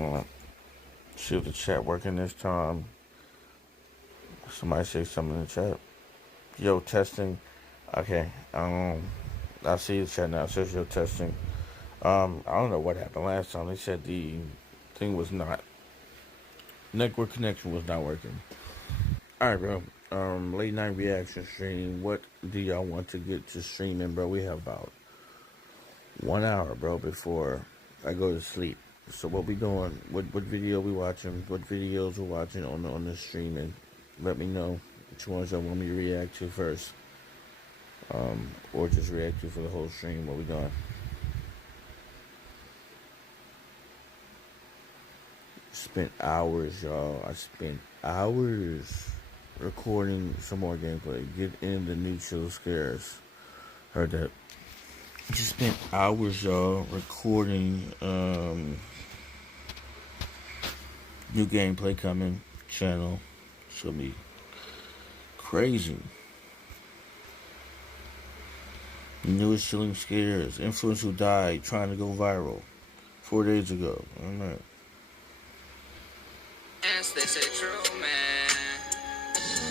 Uh, see if the chat working this time. Somebody say something in the chat. Yo, testing. Okay. I see the chat now. It says yo testing. I don't know what happened last time. They said the thing was not network connection was not working. All right, bro. Late night reaction stream. What do y'all want to get to streaming, bro? We have about 1 hour, bro, before I go to sleep. So what we doing? What video we watching? What videos we're watching on the streaming? Let me know which ones y'all want me to react to first, or just react to for the whole stream. What we doing? Spent hours, y'all. I spent hours recording some more gameplay. Get in the new chill scares. Heard that. Just spent hours, y'all, recording new gameplay coming channel. It's gonna be crazy. Newest chilling scares. Influencer who died trying to go viral 4 days ago. Alright. Yes, they say true, man.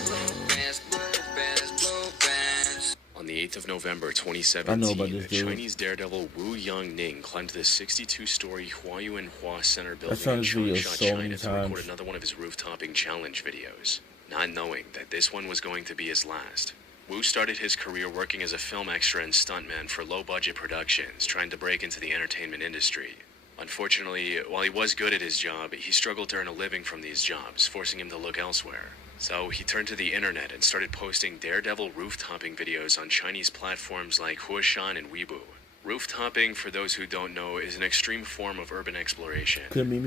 Blue bands, blue bands, blue bands. On the 8th of November 2017, Chinese daredevil Wu Yangning climbed the 62-story Huayuan Hua Center building in Changsha, China to record another one of his roof-topping challenge videos, not knowing that this one was going to be his last. Wu started his career working as a film extra and stuntman for low-budget productions, trying to break into the entertainment industry. Unfortunately, while he was good at his job, he struggled to earn a living from these jobs, forcing him to look elsewhere. So he turned to the internet and started posting daredevil roof-topping videos on Chinese platforms like Huashan and Weibo. Roof-topping, for those who don't know, is an extreme form of urban exploration.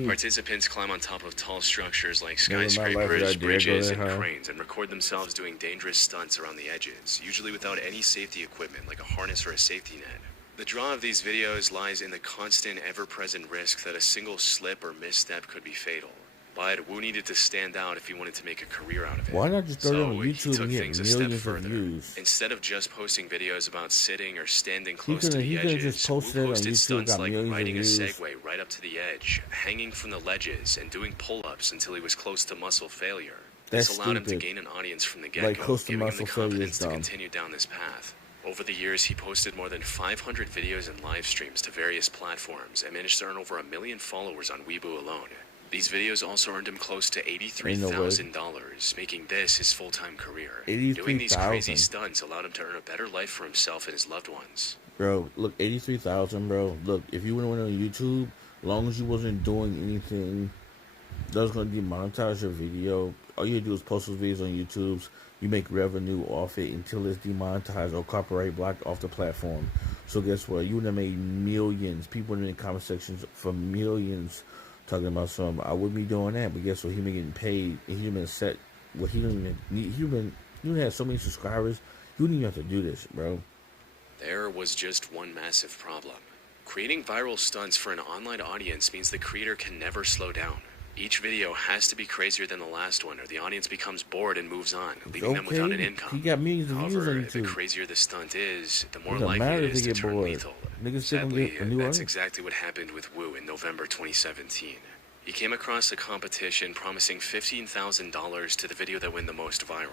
Participants climb on top of tall structures like skyscrapers, bridges, and cranes and record themselves doing dangerous stunts around the edges, usually without any safety equipment like a harness or a safety net. The draw of these videos lies in the constant, ever-present risk that a single slip or misstep could be fatal. But Wu needed to stand out if he wanted to make a career out of it. Why not just throw it on he YouTube took and get things a step millions of further. views? Instead of just posting videos about sitting or standing close to the He edges, just Wu posted it on posted YouTube, stunts got like millions of riding a views. Segway right up to the edge, hanging from the ledges, and doing pull-ups until he was close to muscle failure. That's This allowed him to stupid. gain an audience from the Like, get-go, close to giving him muscle the failure is confidence to dumb. continue down this path. Over the years, he posted more than 500 videos and live streams to various platforms and managed to earn over 1 million followers on Weibo alone. These videos also earned him close to $83,000, making this his full-time career. Doing these crazy stunts allowed him to earn a better life for himself and his loved ones. Bro, look, 83,000, bro. Look, if you went on YouTube, as long as you wasn't doing anything that was going to demonetize your video, all you do is post those videos on YouTube. You make revenue off it until it's demonetized or copyright blocked off the platform. So guess what? You would have made millions. People in the comment sections for millions talking about some. I wouldn't be doing that, but guess what? He been getting paid, and he been set. Well, he don't even need. You had so many subscribers. You didn't even have to do this, bro. There was just one massive problem. Creating viral stunts for an online audience means the creator can never slow down. Each video has to be crazier than the last one, or the audience becomes bored and moves on, leaving them without an income. He got millions of views on YouTube. The crazier the stunt is, the more likely it is to turn lethal. Sadly, that's exactly what happened with Wu in November 2017. He came across a competition promising $15,000 to the video that went the most viral.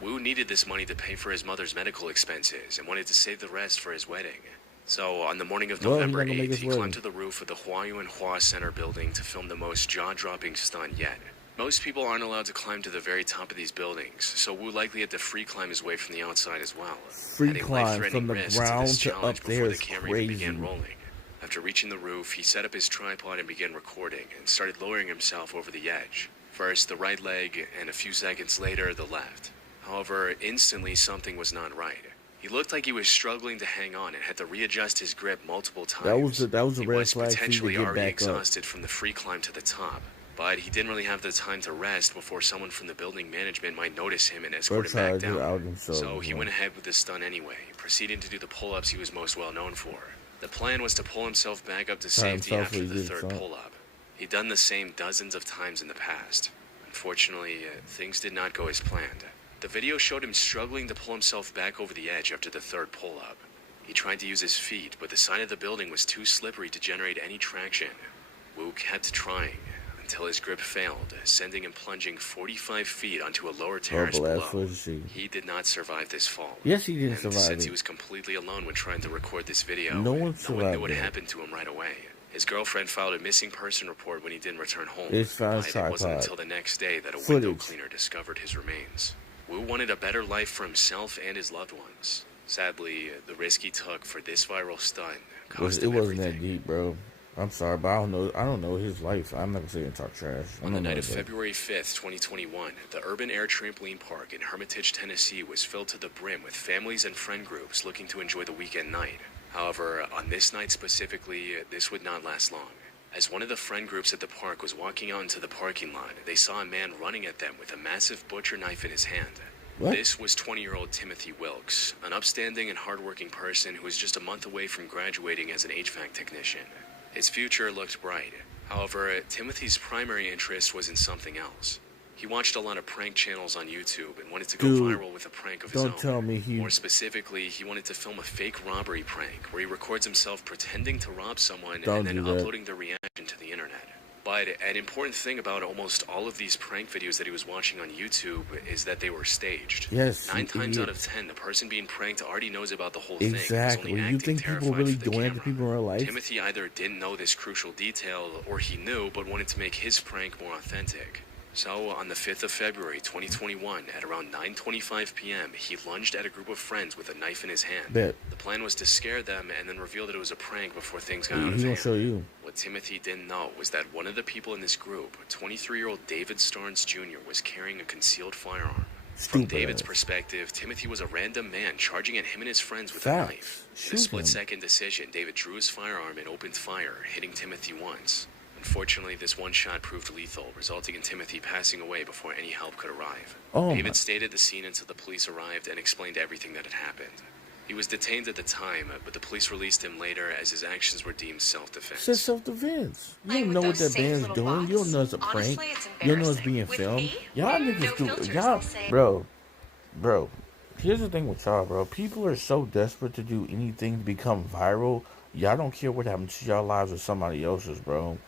Wu needed this money to pay for his mother's medical expenses and wanted to save the rest for his wedding. So, on the morning of November 8th, he climbed to the roof of the Huayuan Hua Center building to film the most jaw-dropping stunt yet. Most people aren't allowed to climb to the very top of these buildings, so Wu likely had to free climb his way from the outside as well. Free climb from the ground to up there is crazy. Began rolling. After reaching the roof, he set up his tripod and began recording, and started lowering himself over the edge. First the right leg, and a few seconds later the left. However, instantly something was not right. He looked like he was struggling to hang on and had to readjust his grip multiple times. That was a red flag for you to get back up. He was potentially already exhausted from the free climb to the top, but he didn't really have the time to rest before someone from the building management might notice him and escort him back down. So he went ahead with the stunt anyway, proceeding to do the pull-ups he was most well known for. The plan was to pull himself back up to safety after the third pull-up. He'd done the same dozens of times in the past. Unfortunately, things did not go as planned. The video showed him struggling to pull himself back over the edge after the third pull-up. He tried to use his feet, but the side of the building was too slippery to generate any traction. Wu kept trying until his grip failed, sending him plunging 45 feet onto a lower terrace below. He did not survive this fall. Yes, he didn't survive since it. he was completely alone when trying to record this video, no one knew what happened to him right away. His girlfriend filed a missing person report when he didn't return home. It wasn't until the next day that a window cleaner discovered his remains. Wu wanted a better life for himself and his loved ones. Sadly, the risk he took for this viral stunt cost him everything. That deep, bro. I'm sorry, but I don't know his life. I'm not gonna say talk trash. On the night of February 5th, 2021, the Urban Air Trampoline Park in Hermitage, Tennessee was filled to the brim with families and friend groups looking to enjoy the weekend night. However, on this night specifically, this would not last long. As one of the friend groups at the park was walking out into the parking lot, they saw a man running at them with a massive butcher knife in his hand. What? This was 20-year-old Timothy Wilkes, an upstanding and hardworking person who was just a month away from graduating as an HVAC technician. His future looked bright. However, Timothy's primary interest was in something else. He watched a lot of prank channels on YouTube and wanted to go viral with a prank of his own. Don't tell me More specifically, he wanted to film a fake robbery prank where he records himself pretending to rob someone and then uploading the reaction to the internet. But an important thing about almost all of these prank videos that he was watching on YouTube is that they were staged. Yes. 9 times out of 10, the person being pranked already knows about the whole thing. Exactly. You think people really doing it to people in real life? Timothy either didn't know this crucial detail, or he knew but wanted to make his prank more authentic. So, on the 5th of February, 2021, at around 9:25 p.m., he lunged at a group of friends with a knife in his hand. The plan was to scare them and then reveal that it was a prank before things got out of hand. Show you. What Timothy didn't know was that one of the people in this group, 23-year-old David Starnes Jr., was carrying a concealed firearm. From David's perspective, Timothy was a random man charging at him and his friends with a knife. In a split-second decision, David drew his firearm and opened fire, hitting Timothy once. Unfortunately, this one shot proved lethal, resulting in Timothy passing away before any help could arrive. David stayed at the scene until the police arrived and explained everything that had happened. He was detained at the time, but the police released him later as his actions were deemed self-defense. It's self-defense. You don't know what that band's doing. You don't know it's a prank. You don't know it's being filmed. Y'all niggas do. Y'all, bro. Here's the thing with y'all, bro. People are so desperate to do anything to become viral. Y'all don't care what happens to y'all lives or somebody else's, bro.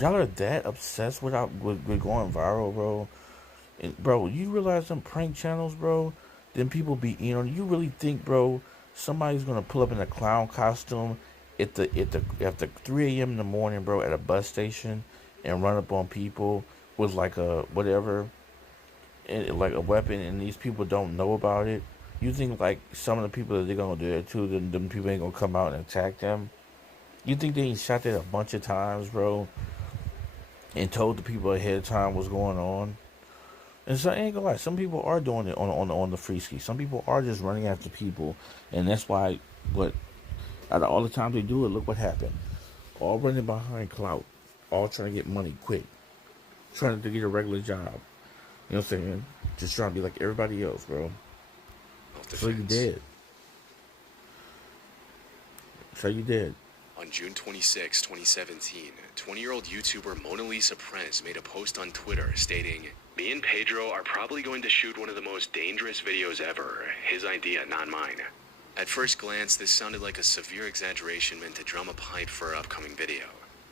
Y'all are that obsessed with going viral, bro. And, bro, you realize them prank channels, bro? Then people be in on. You really think, bro, somebody's gonna pull up in a clown costume at the 3 a.m. in the morning, bro, at a bus station and run up on people with like a whatever, and like a weapon, and these people don't know about it? You think like some of the people that they're gonna do it to, them people ain't gonna come out and attack them? You think they ain't shot that a bunch of times, bro? And told the people ahead of time what's going on. And so I ain't gonna lie, some people are doing it on the free ski. Some people are just running after people, and that's why. But out of all the time they do it, look what happened. All running behind clout, all trying to get money quick, trying to get a regular job. You know what I'm saying? Just trying to be like everybody else, bro. So you dead. So you dead. On June 26, 2017, 20-year-old YouTuber Mona Lisa Prez made a post on Twitter stating, "Me and Pedro are probably going to shoot one of the most dangerous videos ever. His idea, not mine." At first glance, this sounded like a severe exaggeration meant to drum up hype for her upcoming video,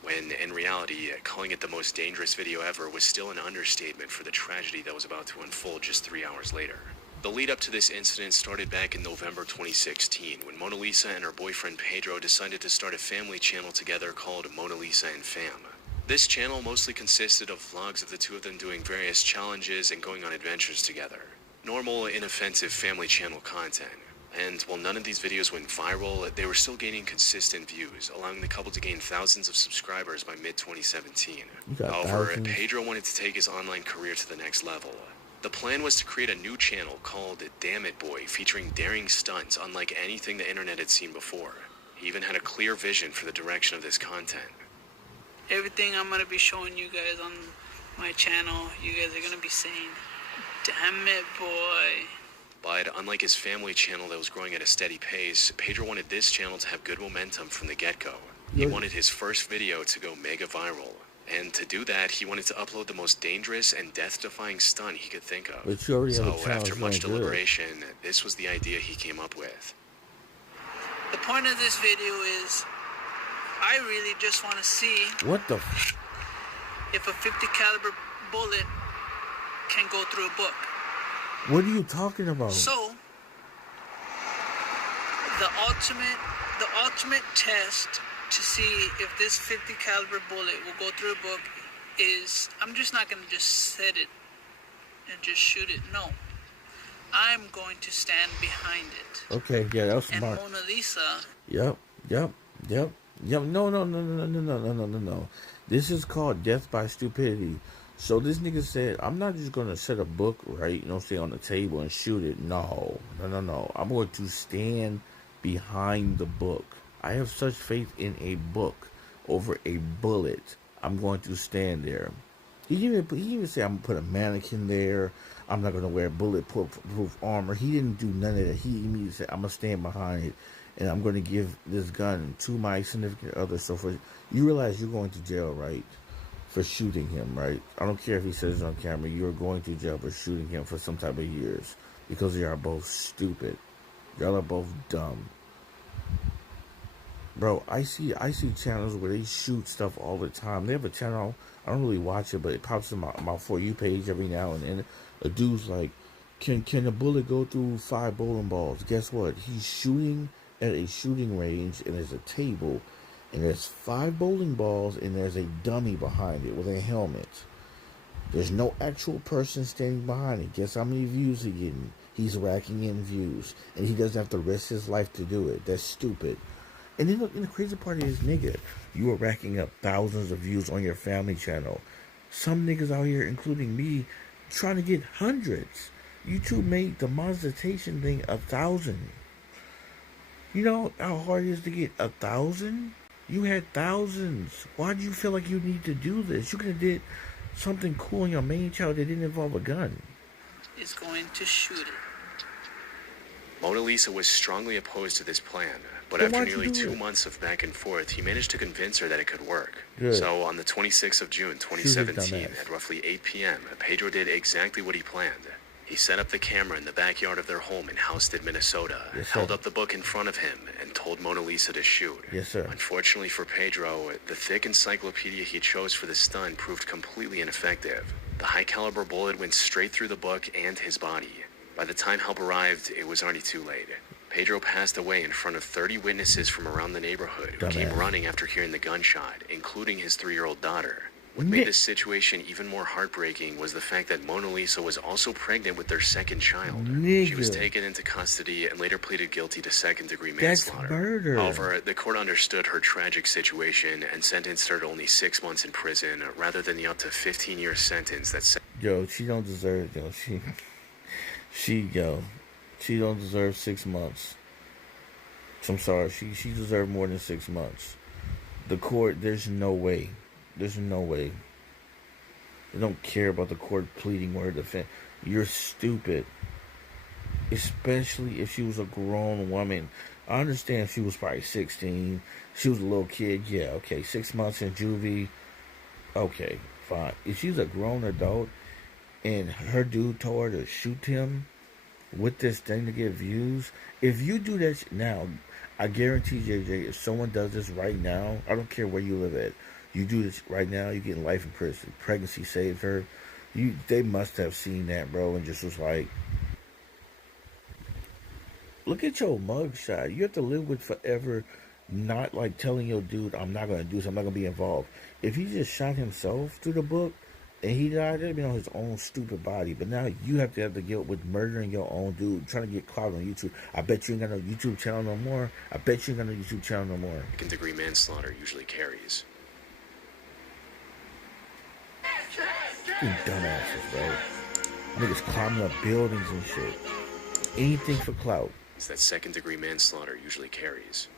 when in reality, calling it the most dangerous video ever was still an understatement for the tragedy that was about to unfold just 3 hours later. The lead up to this incident started back in November 2016, when Mona Lisa and her boyfriend Pedro decided to start a family channel together called Mona Lisa and Fam. This channel mostly consisted of vlogs of the two of them doing various challenges and going on adventures together. Normal, inoffensive family channel content. And while none of these videos went viral, they were still gaining consistent views, allowing the couple to gain thousands of subscribers by mid-2017. However, Pedro wanted to take his online career to the next level. The plan was to create a new channel called Damn It Boy, featuring daring stunts unlike anything the internet had seen before. He even had a clear vision for the direction of this content. Everything I'm going to be showing you guys on my channel, you guys are going to be saying, "Damn it, boy." But unlike his family channel that was growing at a steady pace, Pedro wanted this channel to have good momentum from the get-go. He wanted his first video to go mega viral. And to do that, he wanted to upload the most dangerous and death-defying stunt he could think of. So after much deliberation, this was the idea he came up with. The point of this video is, I I really just want to see what the if a 50 caliber bullet can go through a book. What are you talking about? So the ultimate test to see if this 50 caliber bullet will go through a book is, I'm just not going to just set it and just shoot it. No. I'm going to stand behind it. Okay, yeah, that was smart. And Mona Lisa. Yep. No. This is called death by stupidity. So this nigga said, I'm not just going to set a book, right, you know, say on the table and shoot it. No. I'm going to stand behind the book. I have such faith in a book over a bullet. I'm going to stand there. He even said, I'm going to put a mannequin there. I'm not going to wear bulletproof armor. He didn't do none of that. He immediately said, I'm going to stand behind it, and I'm going to give this gun to my significant other. So you realize you're going to jail, right, for shooting him, right? I don't care if he says it on camera. You're going to jail for shooting him for some type of years because y'all are both stupid. Y'all are both dumb. Bro, I see channels where they shoot stuff all the time. They have a channel, I don't really watch it, but it pops in my For You page every now and then. A dude's like, can a bullet go through 5 bowling balls? Guess what? He's shooting at a shooting range, and there's a table, and there's 5 bowling balls, and there's a dummy behind it with a helmet. There's no actual person standing behind it. Guess how many views he's getting? He's racking in views, and he doesn't have to risk his life to do it. That's stupid. And then the crazy part is, nigga, you are racking up thousands of views on your family channel. Some niggas out here, including me, trying to get hundreds. YouTube made the monetization thing 1,000. You know how hard it is to get 1,000? You had thousands. Why do you feel like you need to do this? You could have did something cool on your main channel that didn't involve a gun. Is going to shoot it. Mona Lisa was strongly opposed to this plan, but after nearly 2 months of back and forth, he managed to convince her that it could work. Good. So on the 26th of June, 2017, at roughly 8 p.m., Pedro did exactly what he planned. He set up the camera in the backyard of their home in Houston, Minnesota, held up the book in front of him, and told Mona Lisa to shoot. Yes, sir. Unfortunately for Pedro, the thick encyclopedia he chose for the stunt proved completely ineffective. The high-caliber bullet went straight through the book and his body. By the time help arrived, it was already too late. Pedro passed away in front of 30 witnesses from around the neighborhood who came running after hearing the gunshot, including his 3-year-old daughter. What made this situation even more heartbreaking was the fact that Mona Lisa was also pregnant with their second child. She was taken into custody and later pleaded guilty to second-degree manslaughter. That's murder. However, the court understood her tragic situation and sentenced her to only 6 months in prison rather than the up to 15-year sentence that... Yo, she don't deserve it, yo. She don't deserve 6 months. I'm sorry, she deserved more than 6 months. The court, there's no way. There's no way. They don't care about the court pleading or defense. You're stupid. Especially if she was a grown woman. I understand she was probably 16. She was a little kid. Yeah, okay. 6 months in juvie. Okay, fine. If she's a grown adult and her dude told her to shoot him with this thing to get views, if you do that now, I guarantee, JJ, if someone does this right now, I don't care where you live at, you do this right now, you're getting life in prison. Pregnancy saved her. They must have seen that, bro, and just was like, look at your mugshot. You have to live with forever not like telling your dude, I'm not going to do this, I'm not going to be involved. If he just shot himself through the book and he died, it'd be on his own stupid body. But now you have the guilt with murdering your own dude, trying to get clout on YouTube. I bet you ain't got no YouTube channel no more. I bet you ain't got no YouTube channel no more. Second-degree manslaughter usually carries. You dumbasses, bro. Niggas climbing up buildings and shit. Anything for clout. It's that second-degree manslaughter usually carries.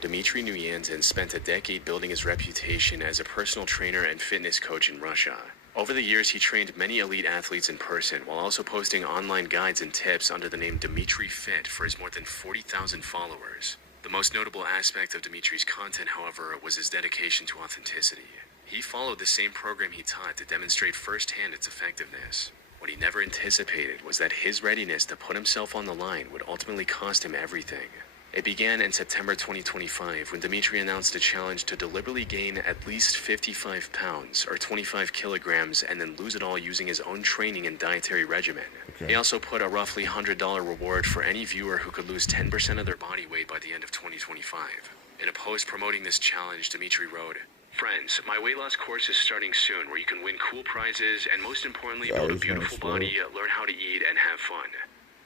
Dmitry Nuyantin spent a decade building his reputation as a personal trainer and fitness coach in Russia. Over the years, he trained many elite athletes in person while also posting online guides and tips under the name Dmitry Fit for his more than 40,000 followers. The most notable aspect of Dmitry's content, however, was his dedication to authenticity. He followed the same program he taught to demonstrate firsthand its effectiveness. What he never anticipated was that his readiness to put himself on the line would ultimately cost him everything. It began in September 2025 when Dimitri announced a challenge to deliberately gain at least 55 pounds or 25 kilograms and then lose it all using his own training and dietary regimen. Okay. He also put a roughly $100 reward for any viewer who could lose 10% of their body weight by the end of 2025. In a post promoting this challenge, Dimitri wrote, "Friends, my weight loss course is starting soon where you can win cool prizes and most importantly build a beautiful body, learn how to eat, and have fun."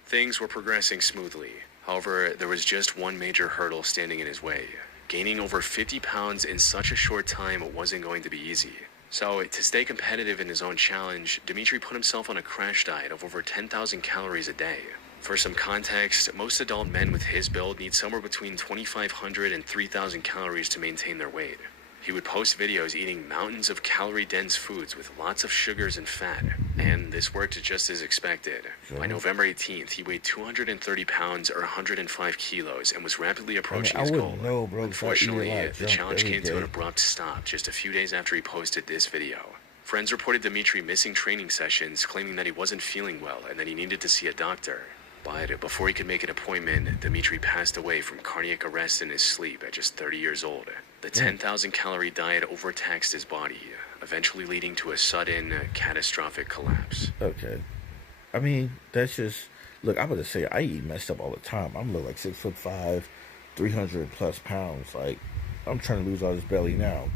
Things were progressing smoothly. However, there was just one major hurdle standing in his way. Gaining over 50 pounds in such a short time wasn't going to be easy. So, to stay competitive in his own challenge, Dimitri put himself on a crash diet of over 10,000 calories a day. For some context, most adult men with his build need somewhere between 2,500 and 3,000 calories to maintain their weight. He would post videos eating mountains of calorie-dense foods with lots of sugars and fat, and this worked just as expected. By November 18th, he weighed 230 pounds or 105 kilos and was rapidly approaching his goal. Unfortunately, the challenge came to an abrupt stop just a few days after he posted this video. Friends reported Dimitri missing training sessions, claiming that he wasn't feeling well and that he needed to see a doctor. But before he could make an appointment, Dimitri passed away from cardiac arrest in his sleep at just 30 years old. The 10,000 calorie diet overtaxed his body, eventually leading to a sudden, catastrophic collapse. Okay. I mean, that's just... Look, I'm going to say, I eat messed up all the time. I'm like 6'5", 300 plus pounds. Like, I'm trying to lose all this belly now. You know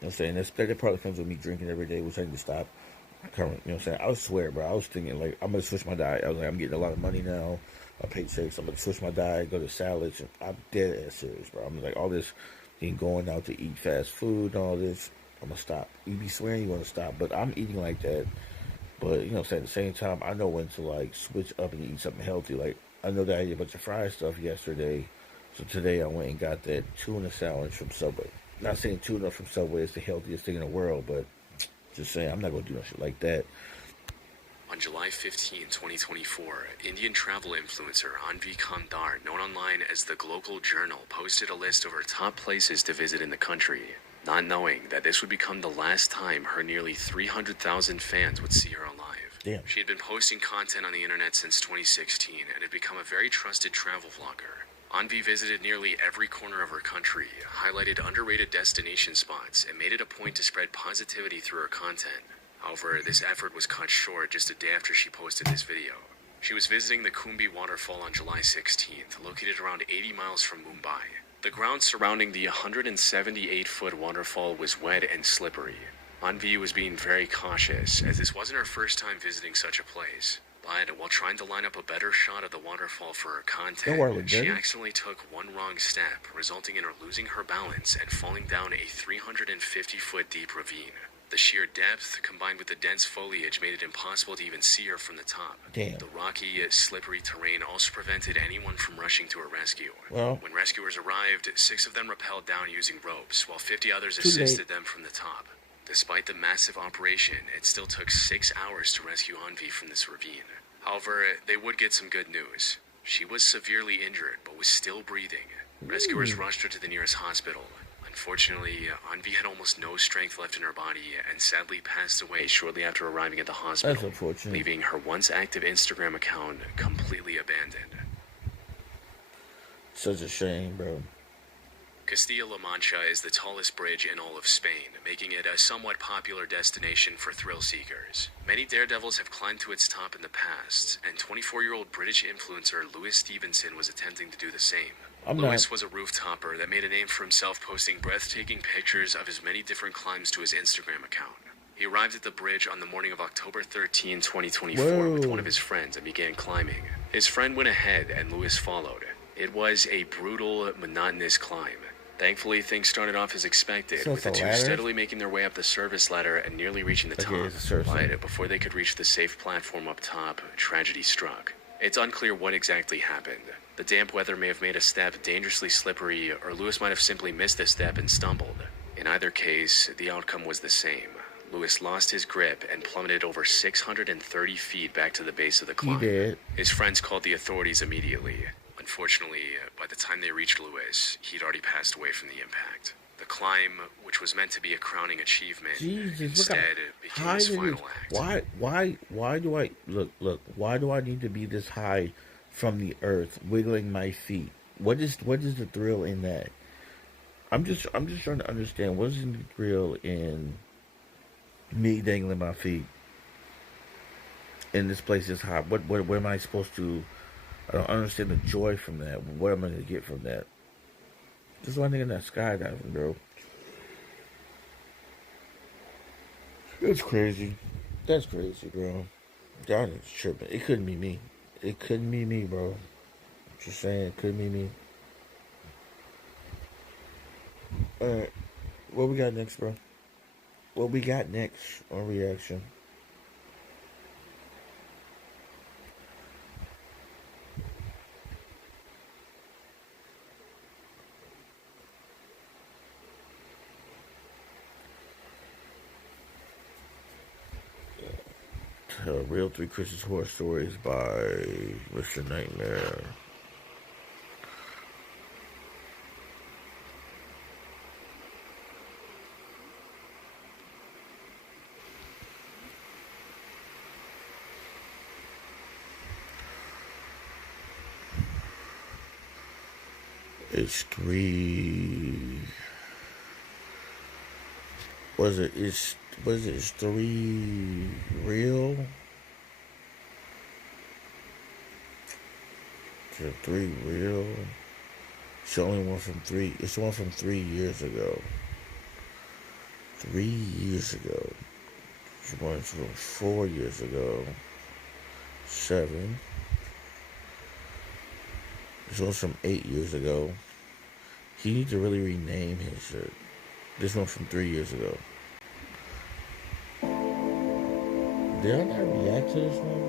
what I'm saying? That probably comes with me drinking every day, which I need to stop. You know what I'm saying? I swear, bro. I was thinking, like, I'm going to switch my diet. I was like, I'm getting a lot of money now. My paychecks. I'm going to switch my diet, go to salads. And I'm dead ass serious, bro. I'm like, all this going out to eat fast food and all this, I'm going to stop. You be swearing you want to stop, but I'm eating like that. But, you know what I'm saying? At the same time, I know when to, like, switch up and eat something healthy. Like, I know that I ate a bunch of fried stuff yesterday. So today I went and got that tuna sandwich from Subway. Not saying tuna from Subway is the healthiest thing in the world, but just saying, I'm not going to do no shit like that. On July 15, 2024, Indian travel influencer Anvi Kamdar, known online as the Global Journal, posted a list of her top places to visit in the country, not knowing that this would become the last time her nearly 300,000 fans would see her alive. Damn. She had been posting content on the internet since 2016 and had become a very trusted travel vlogger. Anvi visited nearly every corner of her country, highlighted underrated destination spots, and made it a point to spread positivity through her content. However, this effort was cut short just a day after she posted this video. She was visiting the Khumbi waterfall on July 16th, located around 80 miles from Mumbai. The ground surrounding the 178-foot waterfall was wet and slippery. Anvi was being very cautious, as this wasn't her first time visiting such a place. But while trying to line up a better shot of the waterfall for her content, she accidentally took one wrong step, resulting in her losing her balance and falling down a 350-foot deep ravine. The sheer depth, combined with the dense foliage, made it impossible to even see her from the top. Damn. The rocky, slippery terrain also prevented anyone from rushing to her rescue. Well, when rescuers arrived, 6 of them rappelled down using ropes, while 50 others assisted them from the top. Despite the massive operation, it still took 6 hours to rescue Anvi from this ravine. However, they would get some good news. She was severely injured, but was still breathing. Rescuers rushed her to the nearest hospital. Unfortunately, Anvi had almost no strength left in her body and sadly passed away shortly after arriving at the hospital, that's unfortunate, leaving her once active Instagram account completely abandoned. Such a shame, bro. Castilla-La Mancha is the tallest bridge in all of Spain, making it a somewhat popular destination for thrill seekers. Many daredevils have climbed to its top in the past, and 24-year-old British influencer Lewis Stevenson was attempting to do the same. Lewis was a rooftopper that made a name for himself posting breathtaking pictures of his many different climbs to his Instagram account. He arrived at the bridge on the morning of October 13, 2024 with one of his friends and began climbing. His friend went ahead and Lewis followed. It was a brutal, monotonous climb. Thankfully, things started off as expected, with the two steadily making their way up the service ladder and nearly reaching the top. But before they could reach the safe platform up top, tragedy struck. It's unclear what exactly happened. The damp weather may have made a step dangerously slippery, or Lewis might have simply missed a step and stumbled. In either case, the outcome was the same. Lewis lost his grip and plummeted over 630 feet back to the base of the climb. He did. His friends called the authorities immediately. Unfortunately, by the time they reached Lewis, he'd already passed away from the impact. The climb, which was meant to be a crowning achievement, instead became his final act. Why do I need to be this high from the earth, wiggling my feet What is the thrill in that? I'm just trying to understand what is the thrill in me dangling my feet. And this place is hot. What am I supposed to? I don't understand the joy from that. What am I gonna get from that? Just one thing in that skydiving, bro. That's crazy. That's crazy, bro. God is tripping. It couldn't be me. It couldn't be me, bro. Just saying, it couldn't be me. Alright. What we got next, bro? What we got next on reaction? Real 3 Christmas Horror Stories by Mr. Nightmare. It's 3. It's 3 real? Is it 3 real? It's the only one from 3. It's the one from 3 years ago. 3 years ago. It's one from 4 years ago. 7. This one's from 8 years ago. He needs to really rename his shit. This one's from 3 years ago. Did I not react to this one?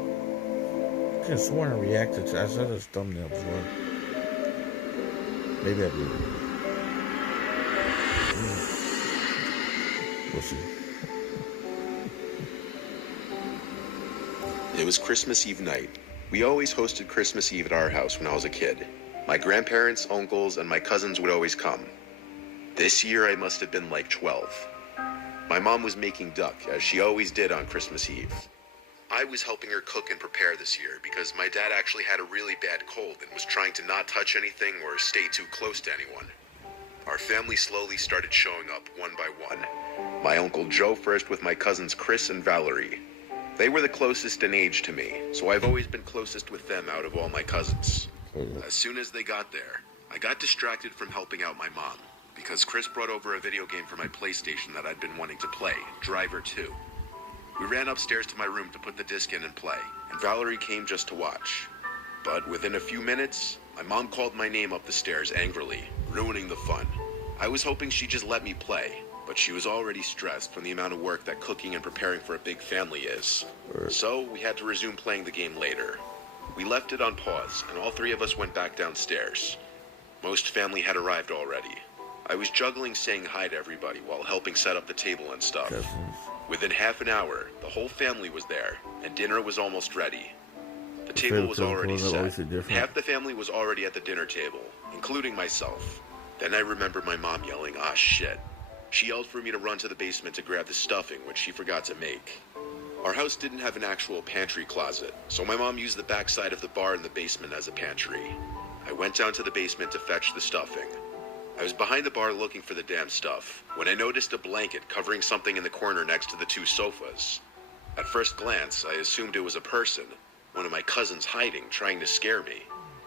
I could have sworn I reacted to. I saw this thumbnail before. Maybe I did. We'll see. It was Christmas Eve night. We always hosted Christmas Eve at our house when I was a kid. My grandparents, uncles, and my cousins would always come. This year I must have been like 12. My mom was making duck, as she always did on Christmas Eve. I was helping her cook and prepare this year because my dad actually had a really bad cold and was trying to not touch anything or stay too close to anyone. Our family slowly started showing up one by one. My Uncle Joe first with my cousins Chris and Valerie. They were the closest in age to me, so I've always been closest with them out of all my cousins. As soon as they got there, I got distracted from helping out my mom because Chris brought over a video game for my PlayStation that I'd been wanting to play, Driver 2. We ran upstairs to my room to put the disc in and play, and Valerie came just to watch. But within a few minutes, my mom called my name up the stairs angrily, ruining the fun. I was hoping she'd just let me play, but she was already stressed from the amount of work that cooking and preparing for a big family is. So we had to resume playing the game later. We left it on pause, and all 3 of us went back downstairs. Most family had arrived already. I was juggling saying hi to everybody while helping set up the table and stuff. Within half an hour, the whole family was there, and dinner was almost ready. The table was already set. Half the family was already at the dinner table, including myself. Then I remember my mom yelling, "Ah, shit." She yelled for me to run to the basement to grab the stuffing, which she forgot to make. Our house didn't have an actual pantry closet, so my mom used the backside of the bar in the basement as a pantry. I went down to the basement to fetch the stuffing. I was behind the bar looking for the damn stuff, when I noticed a blanket covering something in the corner next to the 2 sofas. At first glance, I assumed it was a person, one of my cousins hiding, trying to scare me.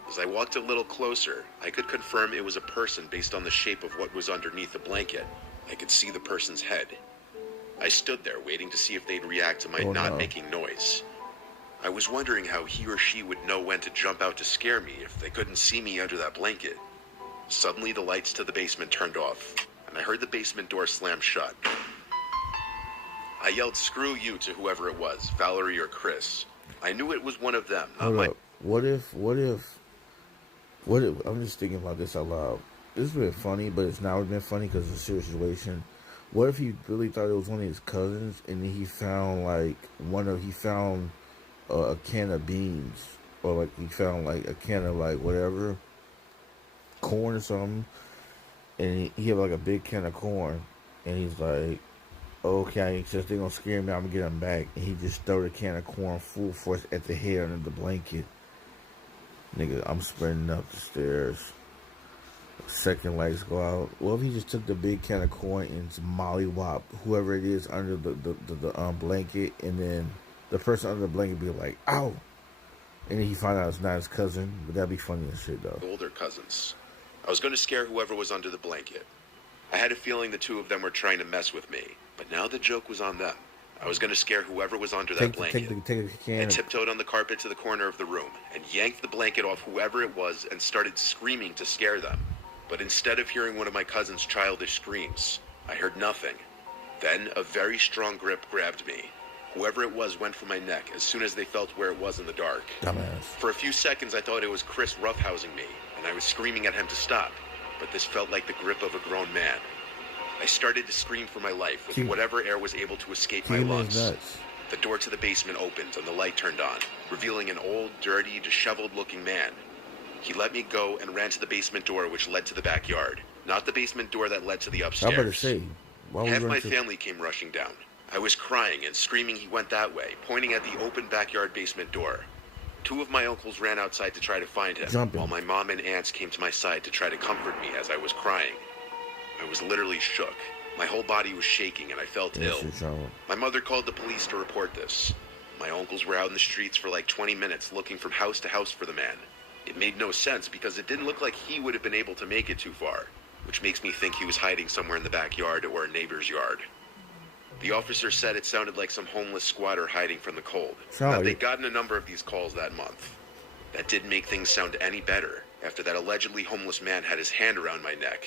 As I walked a little closer, I could confirm it was a person based on the shape of what was underneath the blanket. I could see the person's head. I stood there waiting to see if they'd react to my not making noise. I was wondering how he or she would know when to jump out to scare me if they couldn't see me under that blanket. Suddenly the lights to the basement turned off, and I heard the basement door slam shut. I yelled "screw you" to whoever it was, Valerie or Chris. I knew it was one of them. Hold up. What if, I'm just thinking about this out loud. This would be funny, but it's not been funny because it's a serious situation. What if he really thought it was one of his cousins, and then he found a can of beans, or like he found like a can of like whatever, corn or something, and he had like a big can of corn, and he's like, okay, since they're gonna scare me, I'm gonna get them back, and he just threw the can of corn full force at the head under the blanket. Nigga, I'm sprinting up the stairs. Second lights go out. Well, if he just took the big can of corn and mollywop whoever it is under the blanket, and then the person under the blanket be like, "Ow," and then he find out it's not his cousin. But that'd be funny as shit, though. Older cousins. I was going to scare whoever was under the blanket. I had a feeling the two of them were trying to mess with me, but now the joke was on them. I was going to scare whoever was under that blanket. I tiptoed on the carpet to the corner of the room and yanked the blanket off whoever it was and started screaming to scare them. But instead of hearing one of my cousin's childish screams, I heard nothing. Then a very strong grip grabbed me. Whoever it was went for my neck as soon as they felt where it was in the dark. Dumbass. For a few seconds I thought it was Chris roughhousing me, and I was screaming at him to stop, but this felt like the grip of a grown man. I started to scream for my life with whatever air was able to escape my lungs. The door to the basement opened and the light turned on, revealing an old, dirty, disheveled-looking man. He let me go and ran to the basement door which led to the backyard, not the basement door that led to the upstairs. I better say, half my family came rushing down. I was crying and screaming he went that way, pointing at the open backyard basement door. Two of my uncles ran outside to try to find him, while my mom and aunts came to my side to try to comfort me as I was crying. I was literally shook. My whole body was shaking and I felt ill. My mother called the police to report this. My uncles were out in the streets for like 20 minutes looking from house to house for the man. It made no sense because it didn't look like he would have been able to make it too far, which makes me think he was hiding somewhere in the backyard or a neighbor's yard. The officer said it sounded like some homeless squatter hiding from the cold. That they'd gotten a number of these calls that month. That didn't make things sound any better after that allegedly homeless man had his hand around my neck.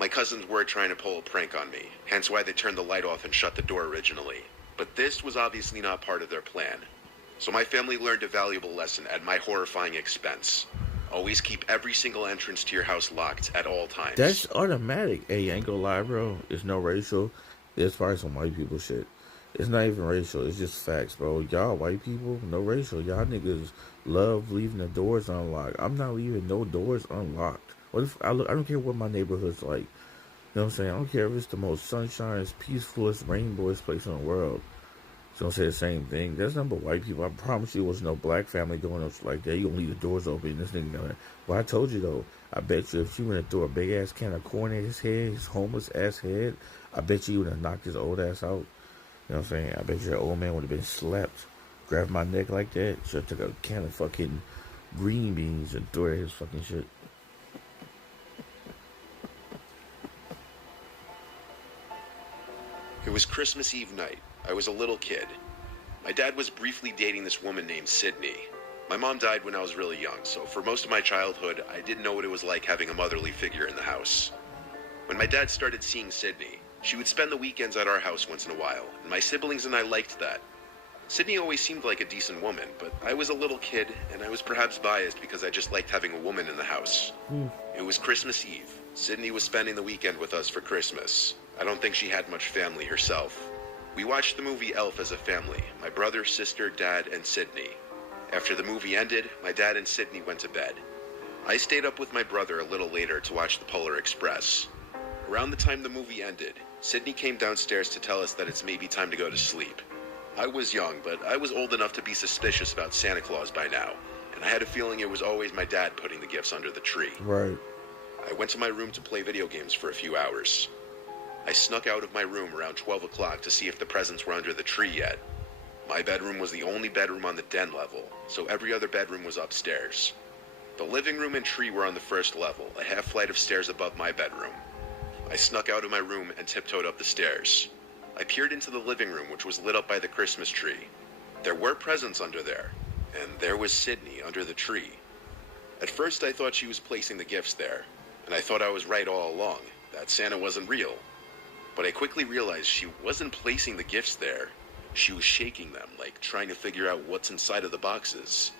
My cousins were trying to pull a prank on me, hence why they turned the light off and shut the door originally. But this was obviously not part of their plan. So my family learned a valuable lesson at my horrifying expense. Always keep every single entrance to your house locked at all times. That's automatic. Hey, I ain't gonna lie, bro. It's no racial. It's probably some white people shit. It's not even racial. It's just facts, bro. Y'all white people, no racial. Y'all niggas love leaving the doors unlocked. I'm not leaving no doors unlocked. What if I don't care what my neighborhood's like. You know what I'm saying? I don't care if it's the most sunshiniest, peacefulest, rainbowest place in the world. So don't say the same thing. There's nothing but white people. I promise you, there's no black family doing us like that. You gonna leave the doors open. This nigga gonna. Well, I told you though. I bet you if you went to throw a big ass can of corn at his head, his homeless ass head, I bet you would have knocked his old ass out. You know what I'm saying? I bet you that old man would have been slapped. Grabbed my neck like that. Should have took a can of fucking green beans and threw it at his fucking shit. It was Christmas Eve night. I was a little kid. My dad was briefly dating this woman named Sydney. My mom died when I was really young, so for most of my childhood, I didn't know what it was like having a motherly figure in the house. When my dad started seeing Sydney, she would spend the weekends at our house once in a while, and my siblings and I liked that. Sydney always seemed like a decent woman, but I was a little kid, and I was perhaps biased because I just liked having a woman in the house. It was Christmas Eve. Sydney was spending the weekend with us for Christmas. I don't think she had much family herself. We watched the movie Elf as a family, my brother, sister, dad, and Sydney. After the movie ended, my dad and Sydney went to bed. I stayed up with my brother a little later to watch the Polar Express. Around the time the movie ended, Sydney came downstairs to tell us that it's maybe time to go to sleep. I was young, but I was old enough to be suspicious about Santa Claus by now, and I had a feeling it was always my dad putting the gifts under the tree. Right. I went to my room to play video games for a few hours. I snuck out of my room around 12 o'clock to see if the presents were under the tree yet. My bedroom was the only bedroom on the den level, so every other bedroom was upstairs. The living room and tree were on the first level, a half flight of stairs above my bedroom. I snuck out of my room and tiptoed up the stairs. I peered into the living room, which was lit up by the Christmas tree. There were presents under there, and there was Sydney under the tree. At first I thought she was placing the gifts there, and I thought I was right all along, that Santa wasn't real. But I quickly realized she wasn't placing the gifts there. She was shaking them, like trying to figure out what's inside of the boxes.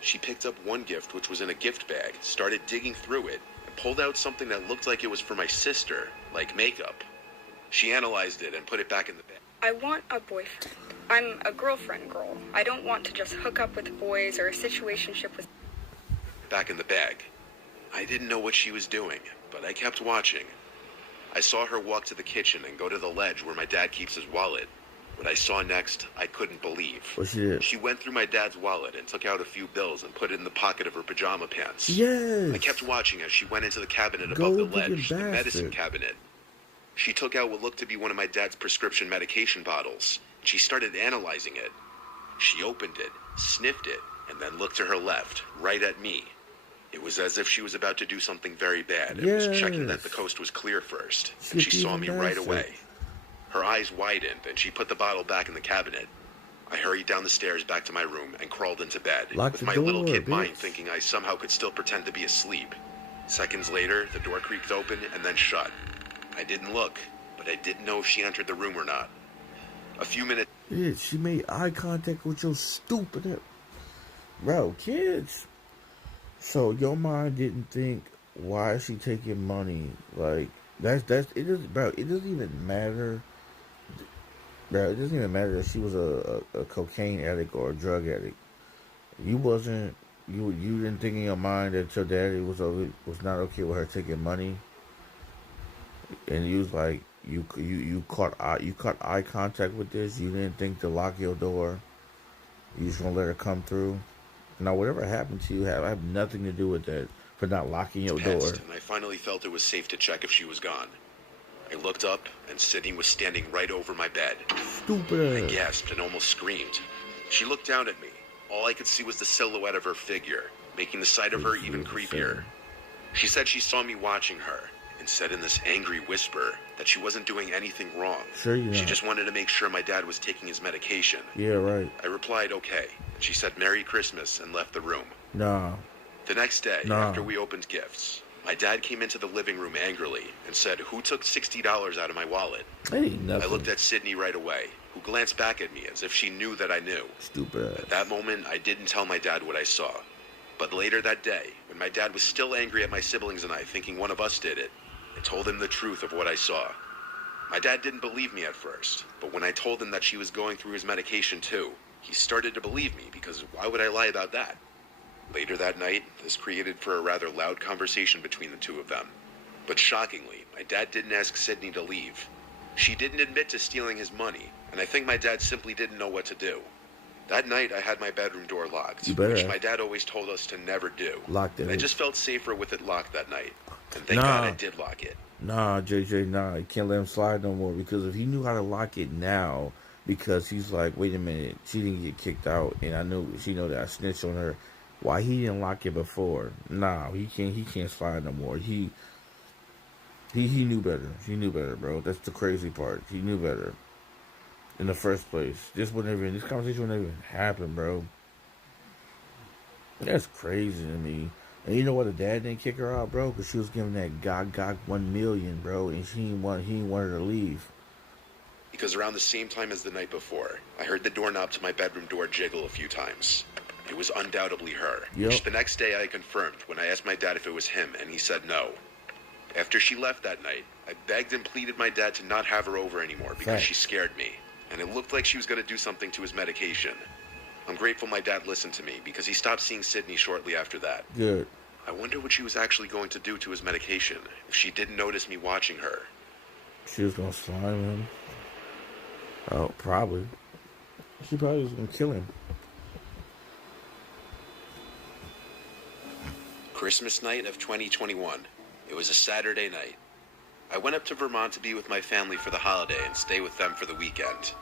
She picked up one gift, which was in a gift bag, started digging through it, and pulled out something that looked like it was for my sister, like makeup. She analyzed it and put it back in the bag. I want a boyfriend. I'm a girlfriend girl. I don't want to just hook up with boys or a situationship with... Back in the bag. I didn't know what she was doing, but I kept watching. I saw her walk to the kitchen and go to the ledge where my dad keeps his wallet. What I saw next, I couldn't believe. What she did? She went through my dad's wallet and took out a few bills and put it in the pocket of her pajama pants. Yes. I kept watching as she went into the cabinet above the ledge, the medicine cabinet. She took out what looked to be one of my dad's prescription medication bottles. She started analyzing it. She opened it, sniffed it, and then looked to her left, right at me. It was as if she was about to do something very bad and was checking that the coast was clear first. And she saw me right away. Her eyes widened, and she put the bottle back in the cabinet. I hurried down the stairs back to my room and crawled into bed, with my little kid mind thinking I somehow could still pretend to be asleep. Seconds later, the door creaked open and then shut. I didn't look, but I didn't know if she entered the room or not. A few minutes... Yeah, she made eye contact with your stupid... Bro, kids. So your mind didn't think, why is she taking money? Like, it doesn't even matter. Bro, it doesn't even matter if she was a cocaine addict or a drug addict. You didn't think in your mind that your daddy was not okay with her taking money. And you was like, you caught eye contact with this. You didn't think to lock your door. You just gonna let her come through. Now, whatever happened to you, I have nothing to do with that for not locking your door. And I finally felt it was safe to check if she was gone. I looked up, and Sydney was standing right over my bed. Stupid. I gasped and almost screamed. She looked down at me. All I could see was the silhouette of her figure, making the sight of her even creepier. She said she saw me watching her, and said in this angry whisper that she wasn't doing anything wrong. She just wanted to make sure my dad was taking his medication. Yeah, right. I replied, okay, and she said Merry Christmas and left the room. Nah. The next day, after we opened gifts, my dad came into the living room angrily and said, who took $60 out of my wallet? Ain't nothing. I looked at Sydney right away, who glanced back at me as if she knew that I knew. Stupid. At that moment, I didn't tell my dad what I saw. But later that day, when my dad was still angry at my siblings and I, thinking one of us did it, I told him the truth of what I saw. My dad didn't believe me at first, but when I told him that she was going through his medication too, he started to believe me, because why would I lie about that? Later that night, this created for a rather loud conversation between the two of them. But shockingly, my dad didn't ask Sydney to leave. She didn't admit to stealing his money, and I think my dad simply didn't know what to do. That night, I had my bedroom door locked, which my dad always told us to never do. Locked it. I just felt safer with it locked that night, and thank God I did lock it. Nah, JJ, nah, you can't let him slide no more, because if he knew how to lock it now, because he's like, wait a minute, she didn't get kicked out, and I knew she know that I snitched on her. Why he didn't lock it before? Nah, he can't slide no more. He knew better. He knew better, bro. That's the crazy part. He knew better. In the first place. This conversation wouldn't even happen, bro. That's crazy to me. And you know what? The dad didn't kick her out, bro, because she was giving that God $1 million, bro, and he didn't want her to leave. Because around the same time as the night before, I heard the doorknob to my bedroom door jiggle a few times. It was undoubtedly her, which the next day I confirmed when I asked my dad if it was him, and he said no. After she left that night, I begged and pleaded my dad to not have her over anymore because she scared me, and it looked like she was going to do something to his medication. I'm grateful my dad listened to me, because he stopped seeing Sydney shortly after that. Good. I wonder what she was actually going to do to his medication if she didn't notice me watching her. She was going to slime him. Oh, probably. She probably was going to kill him. Christmas night of 2021. It was a Saturday night. I went up to Vermont to be with my family for the holiday and stay with them for the weekend.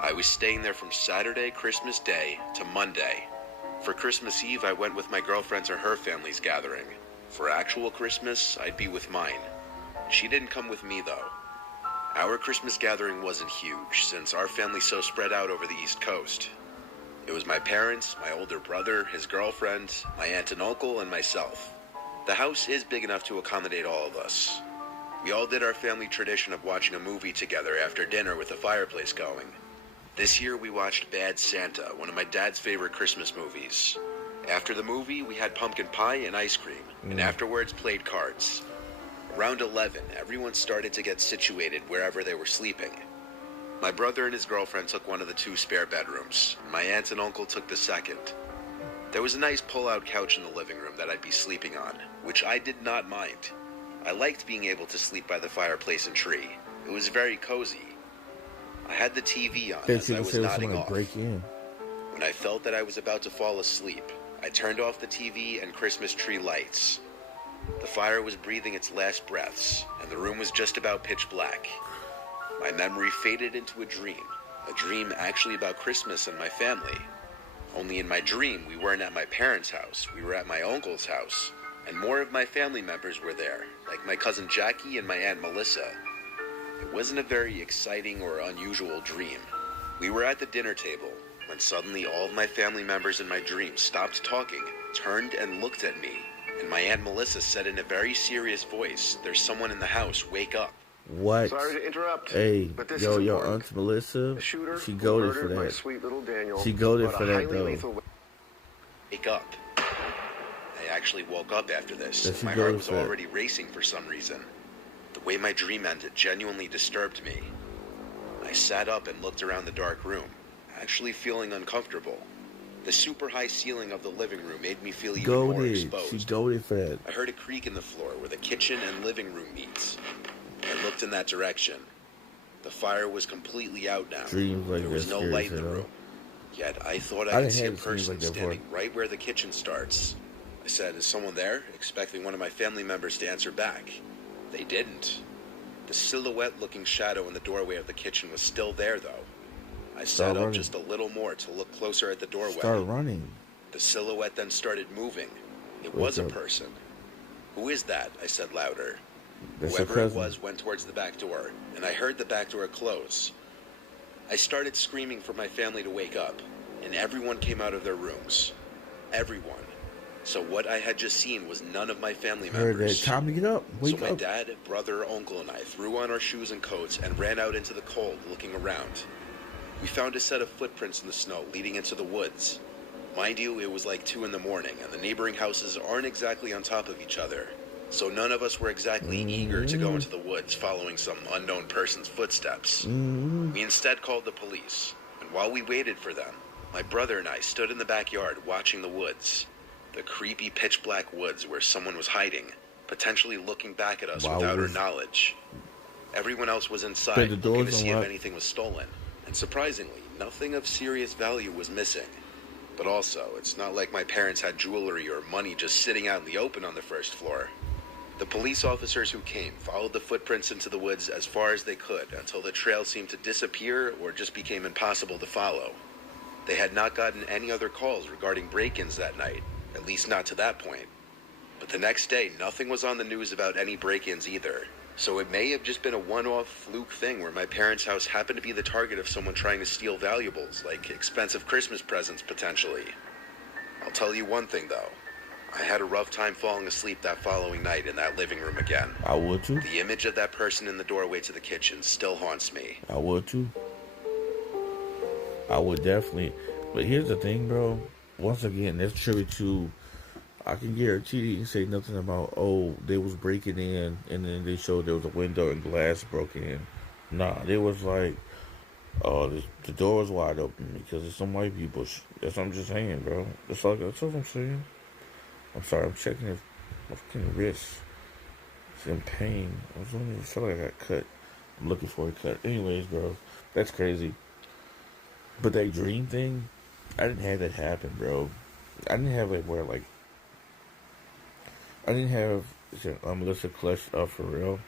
I was staying there from Saturday, Christmas Day, to Monday. For Christmas Eve, I went with my girlfriend to her family's gathering. For actual Christmas, I'd be with mine. She didn't come with me, though. Our Christmas gathering wasn't huge, since our family's so spread out over the East Coast. It was my parents, my older brother, his girlfriend, my aunt and uncle, and myself. The house is big enough to accommodate all of us. We all did our family tradition of watching a movie together after dinner with the fireplace going. This year we watched Bad Santa, one of my dad's favorite Christmas movies. After the movie, we had pumpkin pie and ice cream, and afterwards played cards. Around 11, everyone started to get situated wherever they were sleeping. My brother and his girlfriend took one of the 2 spare bedrooms. My aunt and uncle took the second. There was a nice pull-out couch in the living room that I'd be sleeping on, which I did not mind. I liked being able to sleep by the fireplace and tree. It was very cozy. I had the TV on as I was nodding off. Break in. When I felt that I was about to fall asleep, I turned off the TV and Christmas tree lights. The fire was breathing its last breaths, and the room was just about pitch black. My memory faded into a dream actually about Christmas and my family. Only in my dream, we weren't at my parents' house, we were at my uncle's house, and more of my family members were there, like my cousin Jackie and my Aunt Melissa. It wasn't a very exciting or unusual dream. We were at the dinner table, when suddenly all of my family members in my dream stopped talking, turned and looked at me, and my Aunt Melissa said in a very serious voice, "There's someone in the house, wake up." What? Sorry to interrupt. Hey, but yo, your Aunt Melissa, she goated for that. Sweet little Daniel, she goated for that, though. Wake up. I actually woke up after this. My heart was already racing for some reason. The way my dream ended genuinely disturbed me. I sat up and looked around the dark room, actually feeling uncomfortable. The super high ceiling of the living room made me feel even more exposed. She goated for that. I heard a creak in the floor where the kitchen and living room meets. I looked in that direction. The fire was completely out now. There was no light in the room. Yet I thought I could see a person standing right where the kitchen starts. I said, "Is someone there?" expecting one of my family members to answer back. They didn't. The silhouette-looking shadow in the doorway of the kitchen was still there, though. I sat up just a little more to look closer at the doorway. Start running. The silhouette then started moving. It was a person. "Who is that?" I said louder. Whoever it was went towards the back door, and I heard the back door close. I started screaming for my family to wake up, and everyone came out of their rooms. Everyone. So what I had just seen was none of my family members. Time to get up. Wake up. So my dad, brother, uncle, and I threw on our shoes and coats and ran out into the cold, looking around. We found a set of footprints in the snow leading into the woods. Mind you, it was like 2 in the morning, and the neighboring houses aren't exactly on top of each other. So none of us were exactly eager to go into the woods following some unknown person's footsteps. We instead called the police, and while we waited for them, my brother and I stood in the backyard watching the woods. The creepy pitch-black woods where someone was hiding, potentially looking back at us without our knowledge. Everyone else was inside, looking to see if anything was stolen. And surprisingly, nothing of serious value was missing. But also, it's not like my parents had jewelry or money just sitting out in the open on the first floor. The police officers who came followed the footprints into the woods as far as they could until the trail seemed to disappear or just became impossible to follow. They had not gotten any other calls regarding break-ins that night, at least not to that point. But the next day, nothing was on the news about any break-ins either. So it may have just been a one-off fluke thing where my parents' house happened to be the target of someone trying to steal valuables, like expensive Christmas presents potentially. I'll tell you one thing though. I had a rough time falling asleep that following night in that living room again. I would too. The image of that person in the doorway to the kitchen still haunts me. I would too. I would definitely. But here's the thing, bro. Once again, that's tribute to. I can guarantee you can say nothing about, oh, they was breaking in and then they showed there was a window and glass broke in. Nah, they was like, oh, the door was wide open because there's some white people. That's what I'm just saying, bro. That's what I'm saying. I'm sorry, I'm checking if my fucking wrist. It's in pain. I feel like I got cut. I'm looking for a cut. Anyways, bro, that's crazy. But that dream thing, I didn't have that happen, bro. I didn't have it where, like, I didn't have Melissa Clutch for real.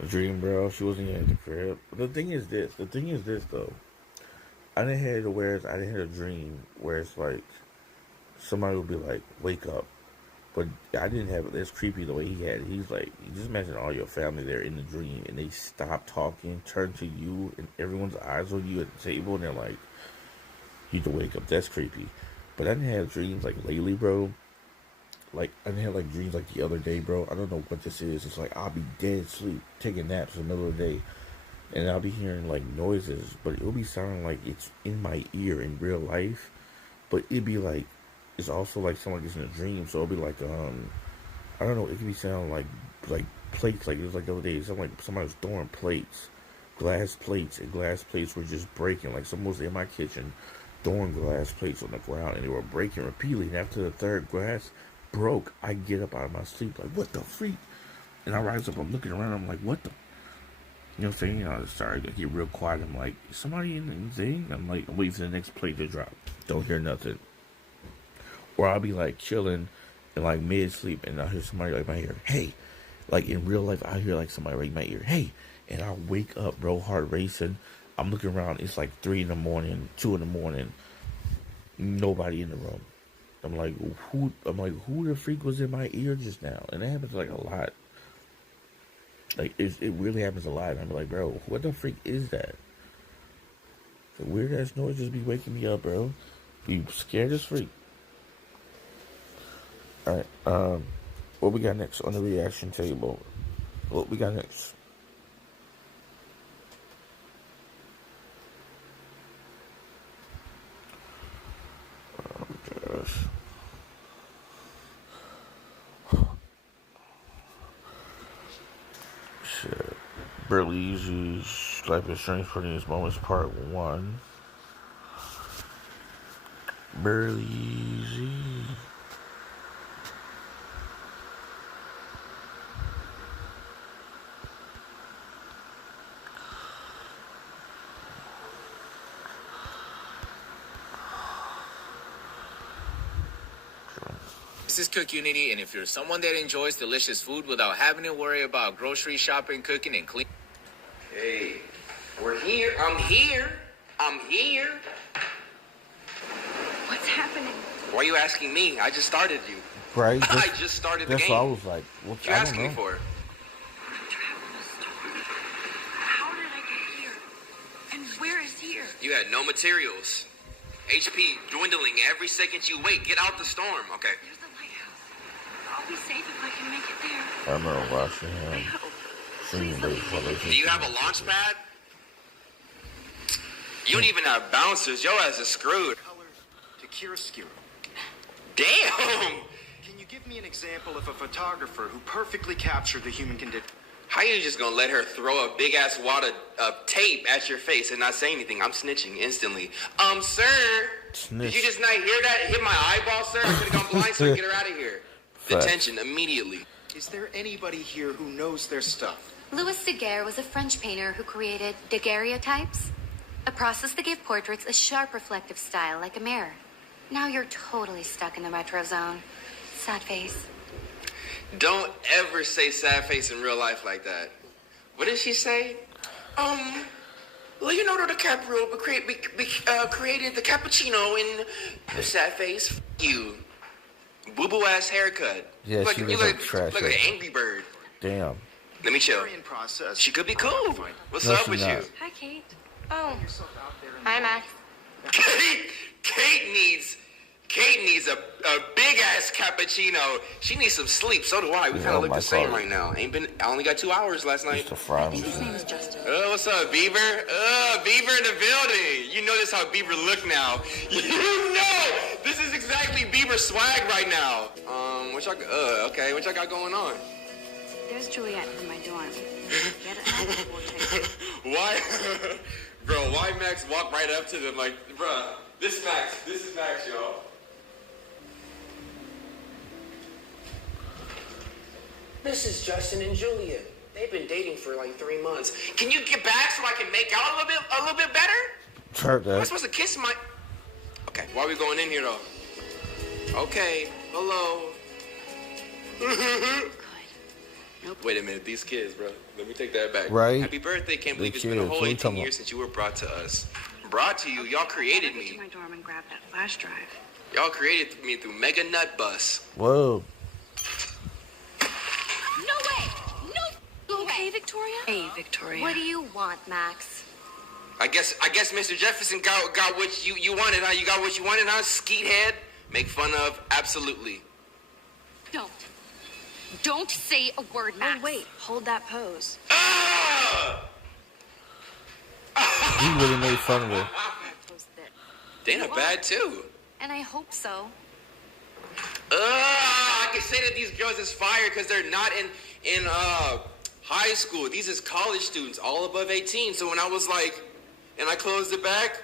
A dream, bro. She wasn't even at the crib. The thing is this, though. I didn't have it where I didn't have a dream where it's like, somebody would be like, wake up. But I didn't have it. That's creepy the way he had it. He's like, you just imagine all your family there in the dream and they stop talking, turn to you, and everyone's eyes on you at the table and they're like, you need to wake up. That's creepy. But I didn't have dreams like lately, bro. Like, I didn't have like dreams like the other day, bro. I don't know what this is. It's like I'll be dead asleep, taking naps in the middle of the day, and I'll be hearing like noises, but it'll be sounding like it's in my ear in real life. But it'd be like, it's also like someone gets in a dream, so it'll be like, I don't know, it could be sounding like plates, like it was like the other day, it sounded like somebody was throwing plates, glass plates, and glass plates were just breaking, like someone was in my kitchen throwing glass plates on the ground, and they were breaking repeatedly, and after the third glass broke, I get up out of my sleep, like, what the freak? And I rise up, I'm looking around, I'm like, what the? You know what I'm saying? I started to get real quiet. I'm like, somebody in the thing? I'm like, I'm waiting for the next plate to drop. Don't hear nothing. Or I'll be like chilling and like mid-sleep and I'll hear somebody like my ear, hey. Like in real life, I hear like somebody right in my ear, hey. And I'll wake up, bro, heart racing. I'm looking around. It's like 3 in the morning, 2 in the morning. Nobody in the room. I'm like, who the freak was in my ear just now? And it happens like a lot. Like, it really happens a lot. And I'm like, bro, what the freak is that? The weird ass noise just be waking me up, bro. Be scared as freak. Alright, what we got next on the reaction table? What we got next? Oh, gosh. Shit. Barely Easy, Life is Strange for these moments, part 1. Barely Easy. This is Cook Unity, and if you're someone that enjoys delicious food without having to worry about grocery shopping, cooking, and cleaning... Hey, we're here. I'm here. What's happening? Why are you asking me? I just started you. Right? I just started the game. That's what I was like. What you asking me for? How did I get here? And where is here? You had no materials. HP dwindling every second you wait. Get out the storm. Okay. There's the lighthouse. I'll be safe if I can make it there. I remember watching him. Do you have a launch pad? You don't even have bouncers. Your ass is screwed. To chiaroscuro. Damn! Can you give me an example of a photographer who perfectly captured the human condition? How you just gonna let her throw a big ass wad of tape at your face and not say anything? I'm snitching instantly. Sir, did you just not hear that? It hit my eyeball, sir. I could have gone blind, so get her out of here. Detention immediately. Is there anybody here who knows their stuff? Louis Daguerre was a French painter who created daguerreotypes, a process that gave portraits a sharp reflective style like a mirror. Now you're totally stuck in the retro zone. Sad face. Don't ever say sad face in real life like that. What did she say? Leonardo DiCaprio created the cappuccino in sad face. F you. Boo-boo ass haircut. Yeah, like, she you was look like trash. like an angry bird. Damn. Let me chill. Process. She could be cool. What's No, up she's with not. you? Hi, Kate. Oh. Hi, Max. Kate needs a big ass cappuccino. She needs some sleep. So do I. We kind of look the same right now. I only got 2 hours last night. Mr. Fry. I think his name is Justin. What's up, Beaver? Beaver in the building. You notice how Beaver look now. You know, this is exactly Beaver swag right now. What y'all got going on? There's Juliet in my dorm. Get it? We'll take it. Why, bro? Why Max walk right up to them like, bruh? This is Max, y'all. This is Justin and Julia. They've been dating for like 3 months. Can you get back so I can make out a little bit better? Heard that. Am I supposed to kiss my... Okay, why are we going in here though? Okay, hello. Nope. Wait a minute, these kids, bro. Let me take that back. Right. Happy birthday. Can't believe it's been a kids. whole What you 18 talking years since you were brought to us. Brought to you. Y'all created Go to me. my dorm and grab that flash drive. Y'all created me through Mega Nut Bus. Whoa. No way! No way! Hey, Victoria? Hey, Victoria. What do you want, Max? I guess Mr. Jefferson got what you wanted, huh? You got what you wanted, huh? Skeet head. Make fun of. Absolutely. Don't say a word, Max. Oh, wait. Hold that pose. Ah! He really made fun of her. Dana bad too. And I hope so. I can say that these girls is fired because they're not in high school. These is college students, all above 18. So when I was like, and I closed it back,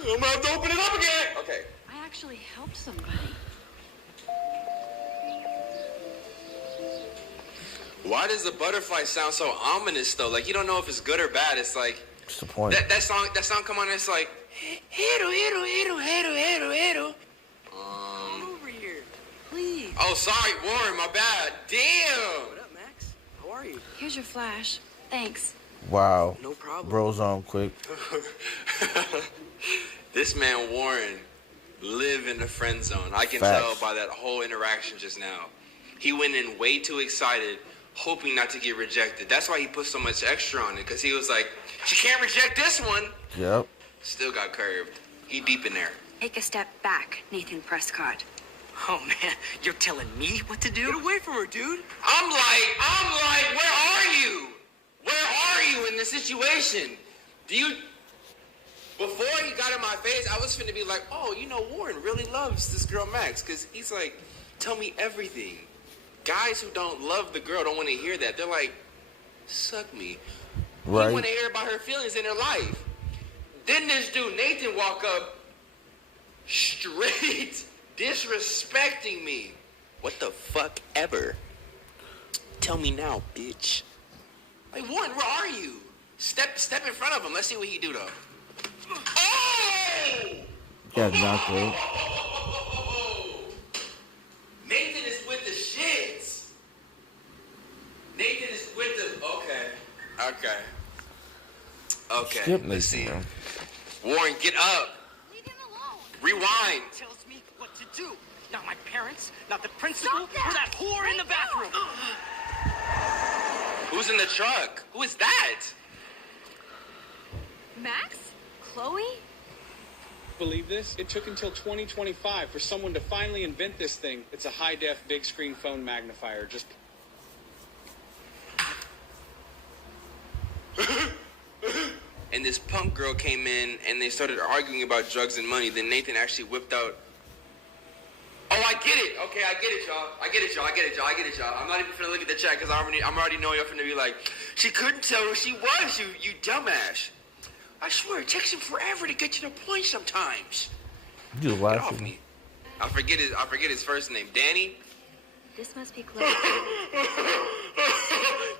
I'm gonna have to open it up again. Okay. I actually helped somebody. Why does the butterfly sound so ominous though? Like you don't know if it's good or bad. It's like what's the point? That song come on and it's like Hero. Over here, please. Oh, sorry, Warren, my bad. Damn. What up, Max? How are you? Here's your flash. Thanks. Wow. No problem. Bro's on quick. This man Warren live in the friend zone. I can tell by that whole interaction just now. He went in way too excited, hoping not to get rejected. That's why he put so much extra on it, because he was like, she can't reject this one. Yep. Still got curved. He deep in there. Take a step back, Nathan Prescott. Oh man, you're telling me what to do? Get away from her, dude. I'm like, where are you? Where are you in this situation? Before he got in my face, I was finna be like, oh, you know, Warren really loves this girl Max, because he's like, tell me everything. Guys who don't love the girl don't want to hear that. They're like, suck me. Right. We want to hear about her feelings in her life. Then this dude, Nathan, walk up straight disrespecting me. What the fuck ever? Tell me now, bitch. Like, Warren, where are you? Step in front of him. Let's see what he do, though. Oh! Yeah, exactly. Nathan is with the shits. Nathan is with the... Okay. Skip Let's see. Nathan, Warren, get up. Leave him alone. Rewind. Tells me what to do. Not my parents, not the principal, or that whore in the bathroom. Who's in the truck? Who is that? Max? Chloe? Believe this? It took until 2025 for someone to finally invent this thing. It's a high-def big screen phone magnifier. Just And this punk girl came in and they started arguing about drugs and money. Then Nathan actually whipped out. Oh, I get it. Okay, I get it, y'all. I'm not even finna look at the chat because I'm already knowing y'all finna be like, she couldn't tell who she was, you dumbass. I swear, it takes him forever to get to the point sometimes. You Get off me. I forget his first name. Danny? This must be Chloe.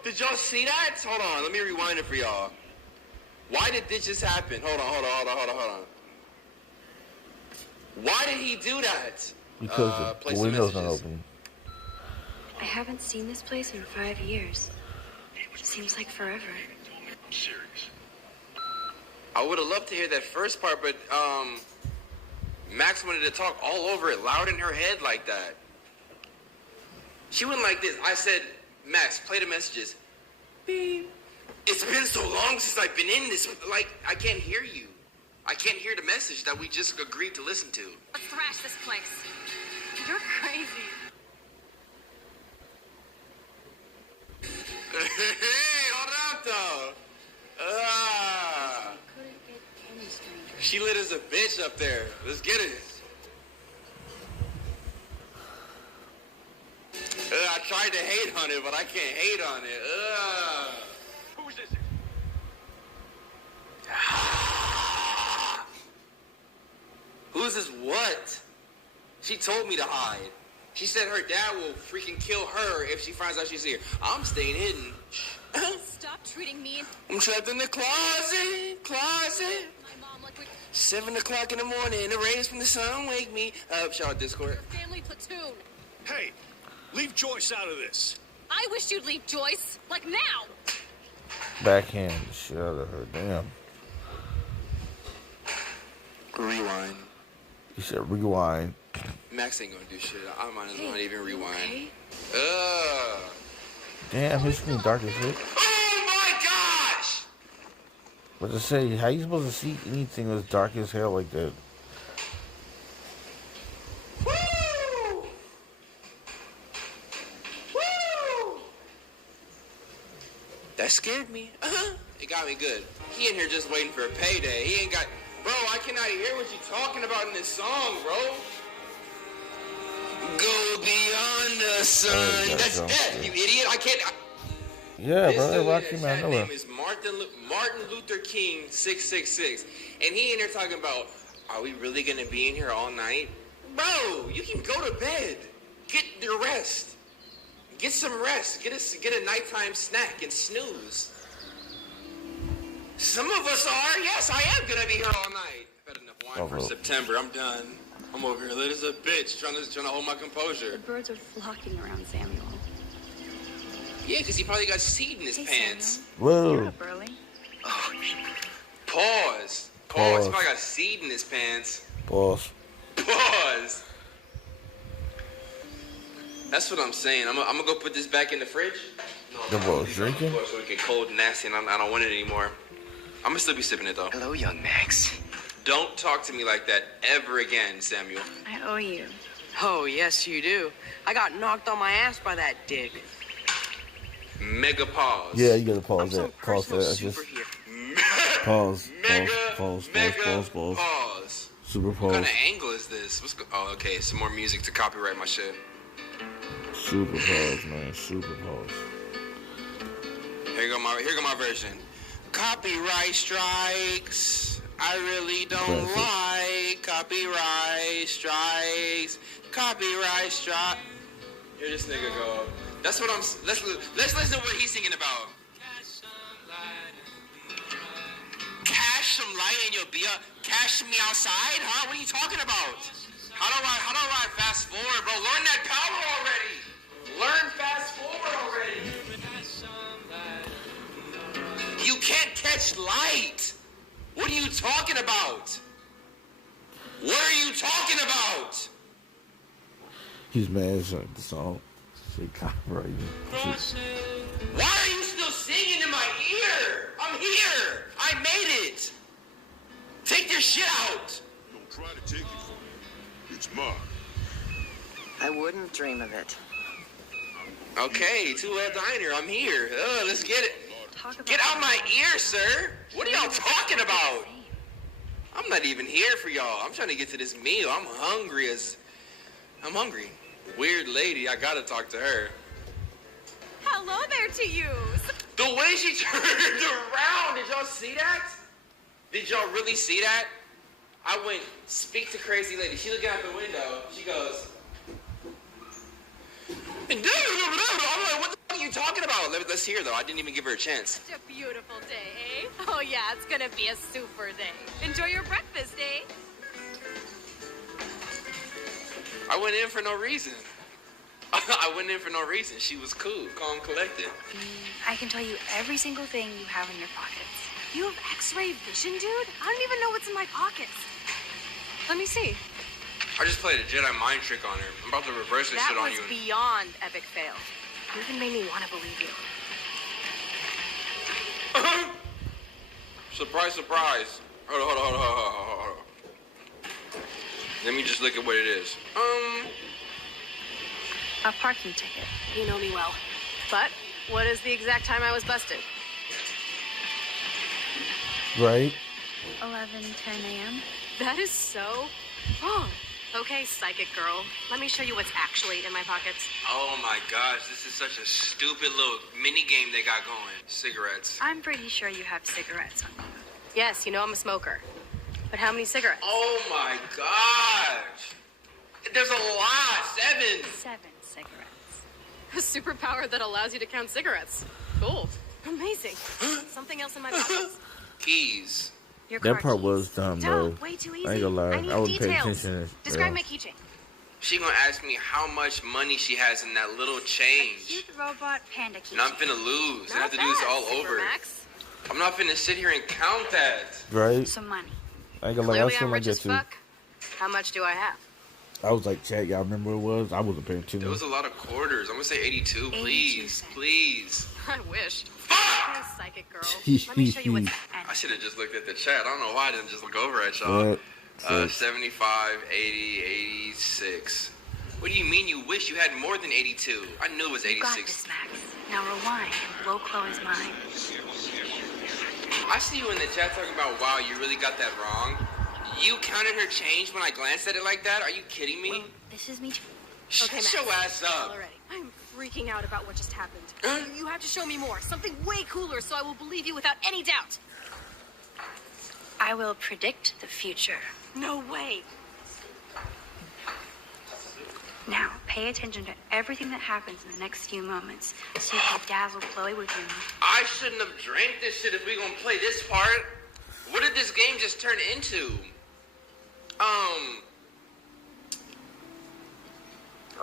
Did y'all see that? Hold on, let me rewind it for y'all. Why did this just happen? Hold on. Why did he do that? Because the window's not open. I haven't seen this place in 5 years. Seems like forever. I would have loved to hear that first part, but Max wanted to talk all over it, loud in her head like that. She went like this. I said, Max, play the messages. Beep. It's been so long since I've been in this. Like, I can't hear you. I can't hear the message that we just agreed to listen to. Let's thrash this place. You're crazy. Hey, hold on, though. Couldn't get any stranger. She lit as a bitch up there. Let's get it. I tried to hate on it, but I can't hate on it. Who's this? Who's this what? She told me to hide. She said her dad will freaking kill her if she finds out she's here. I'm staying hidden. Stop treating me. I'm trapped in the closet. My mom like 7 o'clock in the morning, the rays from the sun wake me up. Shout out Discord. family platoon. Hey, leave Joyce out of this. I wish you'd leave Joyce. Like now. Backhand the shit out of her. Damn. Rewind. You said rewind. Max ain't gonna do shit. I might as well not even rewind. Okay. Damn, his screen dark as shit. Oh my gosh! What to say? How you supposed to see anything that's dark as hell like that? Woo! That scared me. It got me good. He in here just waiting for a payday. He ain't got... Bro, I cannot hear what you talking about in this song, bro. Go beyond the sun. That's death, you idiot. I can't... Yeah, bro. Rocky Man, I know his her. name is Martin Luther King 666. And he in here talking about, are we really going to be in here all night? Bro, you can go to bed. Get your rest. Get some rest. Get a nighttime snack and snooze. Some of us are. Yes, I am gonna be here all night. I've had enough wine for September. I'm done. I'm over here lit as a bitch, trying to hold my composure. The birds are flocking around Samuel. Yeah, because he probably got seed in his pants. Samuel. Whoa. You're up early. Oh, pause. He probably got seed in his pants. Pause. That's what I'm saying. I'm gonna go put this back in the fridge. The boy's drinking? So it get cold and nasty, and I don't want it anymore. I'm gonna still be sipping it though. Hello, young Max. Don't talk to me like that ever again, Samuel. I owe you. Oh, yes, you do. I got knocked on my ass by that dick. Mega pause. Yeah, you gotta pause that. Pause that. Pause. Super pause. What kind of angle is this? Oh, okay. Some more music to copyright my shit. Super pause, man. Super pause. Here go my version. Copyright strikes. I really don't like copyright strikes. Copyright strike. Here this nigga go. That's what I'm. Let's listen to what he's singing about. Cash some light in your beer. Cash me outside, huh? What are you talking about? How do I fast forward, bro? Learn that power already. Learn fast forward already. You can't catch light. What are you talking about? What are you talking about? He's mad at the song. Say copyright. Why are you still singing in my ear? I'm here. I made it. Take your shit out. Don't try to take it from me. It's mine. I wouldn't dream of it. Okay, Two-Head Diner, I'm here. Let's get it. Get out my ear, sir. What are y'all talking about? I'm not even here for y'all. I'm trying to get to this meal. I'm hungry. Weird lady, I gotta talk to her. Hello there to you. The way she turned around, did y'all see that? Did y'all really see that? I went, speak to crazy lady. She looked out the window. She goes, I'm like, what the fuck are you talking about? Let's hear though. I didn't even give her a chance. Such a beautiful day, eh? Oh yeah, it's gonna be a super day. Enjoy your breakfast, eh? I went in for no reason. She was cool, calm, collected. I can tell you every single thing you have in your pockets. You have X-ray vision, dude? I don't even know what's in my pockets. Let me see. I just played a Jedi mind trick on her. I'm about to reverse this shit on you. That was beyond epic fail. You even made me want to believe you. Surprise, surprise. Hold on. Let me just look at what it is. A parking ticket. You know me well. But what is the exact time I was busted? Right. 11:10 a.m. That is so wrong. Okay, psychic girl. Let me show you what's actually in my pockets. Oh my gosh, this is such a stupid little mini game they got going. Cigarettes. I'm pretty sure you have cigarettes on you. Yes, you know I'm a smoker. But how many cigarettes? Oh my gosh. There's a lot. 7 cigarettes. A superpower that allows you to count cigarettes. Cool. Amazing. Something else in my pockets. Keys. That part was dumb, bro. Way too easy. I ain't gonna lie. I wouldn't pay details. attention. Describe my keychain. She gonna ask me how much money she has in that little change. Cute robot panda keychain. And I'm finna lose. I have to do this all over. Max. I'm not finna sit here and count that. Right? Some money. I ain't gonna lie. That's what I get to. Fuck. How much do I have? I was like, chat, y'all remember what it was? I wasn't paying attention. There was a lot of quarters. I'm gonna say 82, please. Please. I wish. Okay, psychic girl. Let me show you what's I should have just looked at the chat. I don't know why I didn't just look over at y'all. 75, 80, 86. What do you mean you wish you had more than 82? I knew it was 86. You got this, Max. Now rewind and blow Chloe's mind. I see you in the chat talking about, wow, you really got that wrong. You counted her change when I glanced at it like that? Are you kidding me? Well, this is me too. Okay, Shut your ass up. Already. I'm freaking out about what just happened. You have to show me more. Something way cooler so I will believe you without any doubt. I will predict the future. No way. Now, pay attention to everything that happens in the next few moments so you can dazzle Chloe with your... I shouldn't have drank this shit if we gonna play this part. What did this game just turn into? I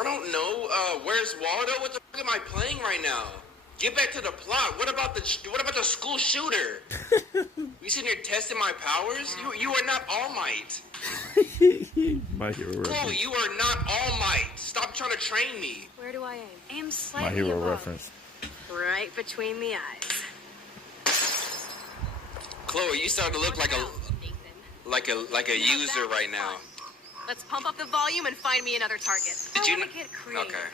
don't know. Where's Waldo? What the fuck am I playing right now? Get back to the plot. What about the school shooter? You sitting here testing my powers? You are not All Might. My Hero Chloe, reference. you are not All Might. Stop trying to train me. Where do I aim? Aim slightly My Hero above. reference. Right between the eyes. Chloe, you starting to look like a user right now. Let's pump up the volume and find me another target. Did you Get creative. Okay.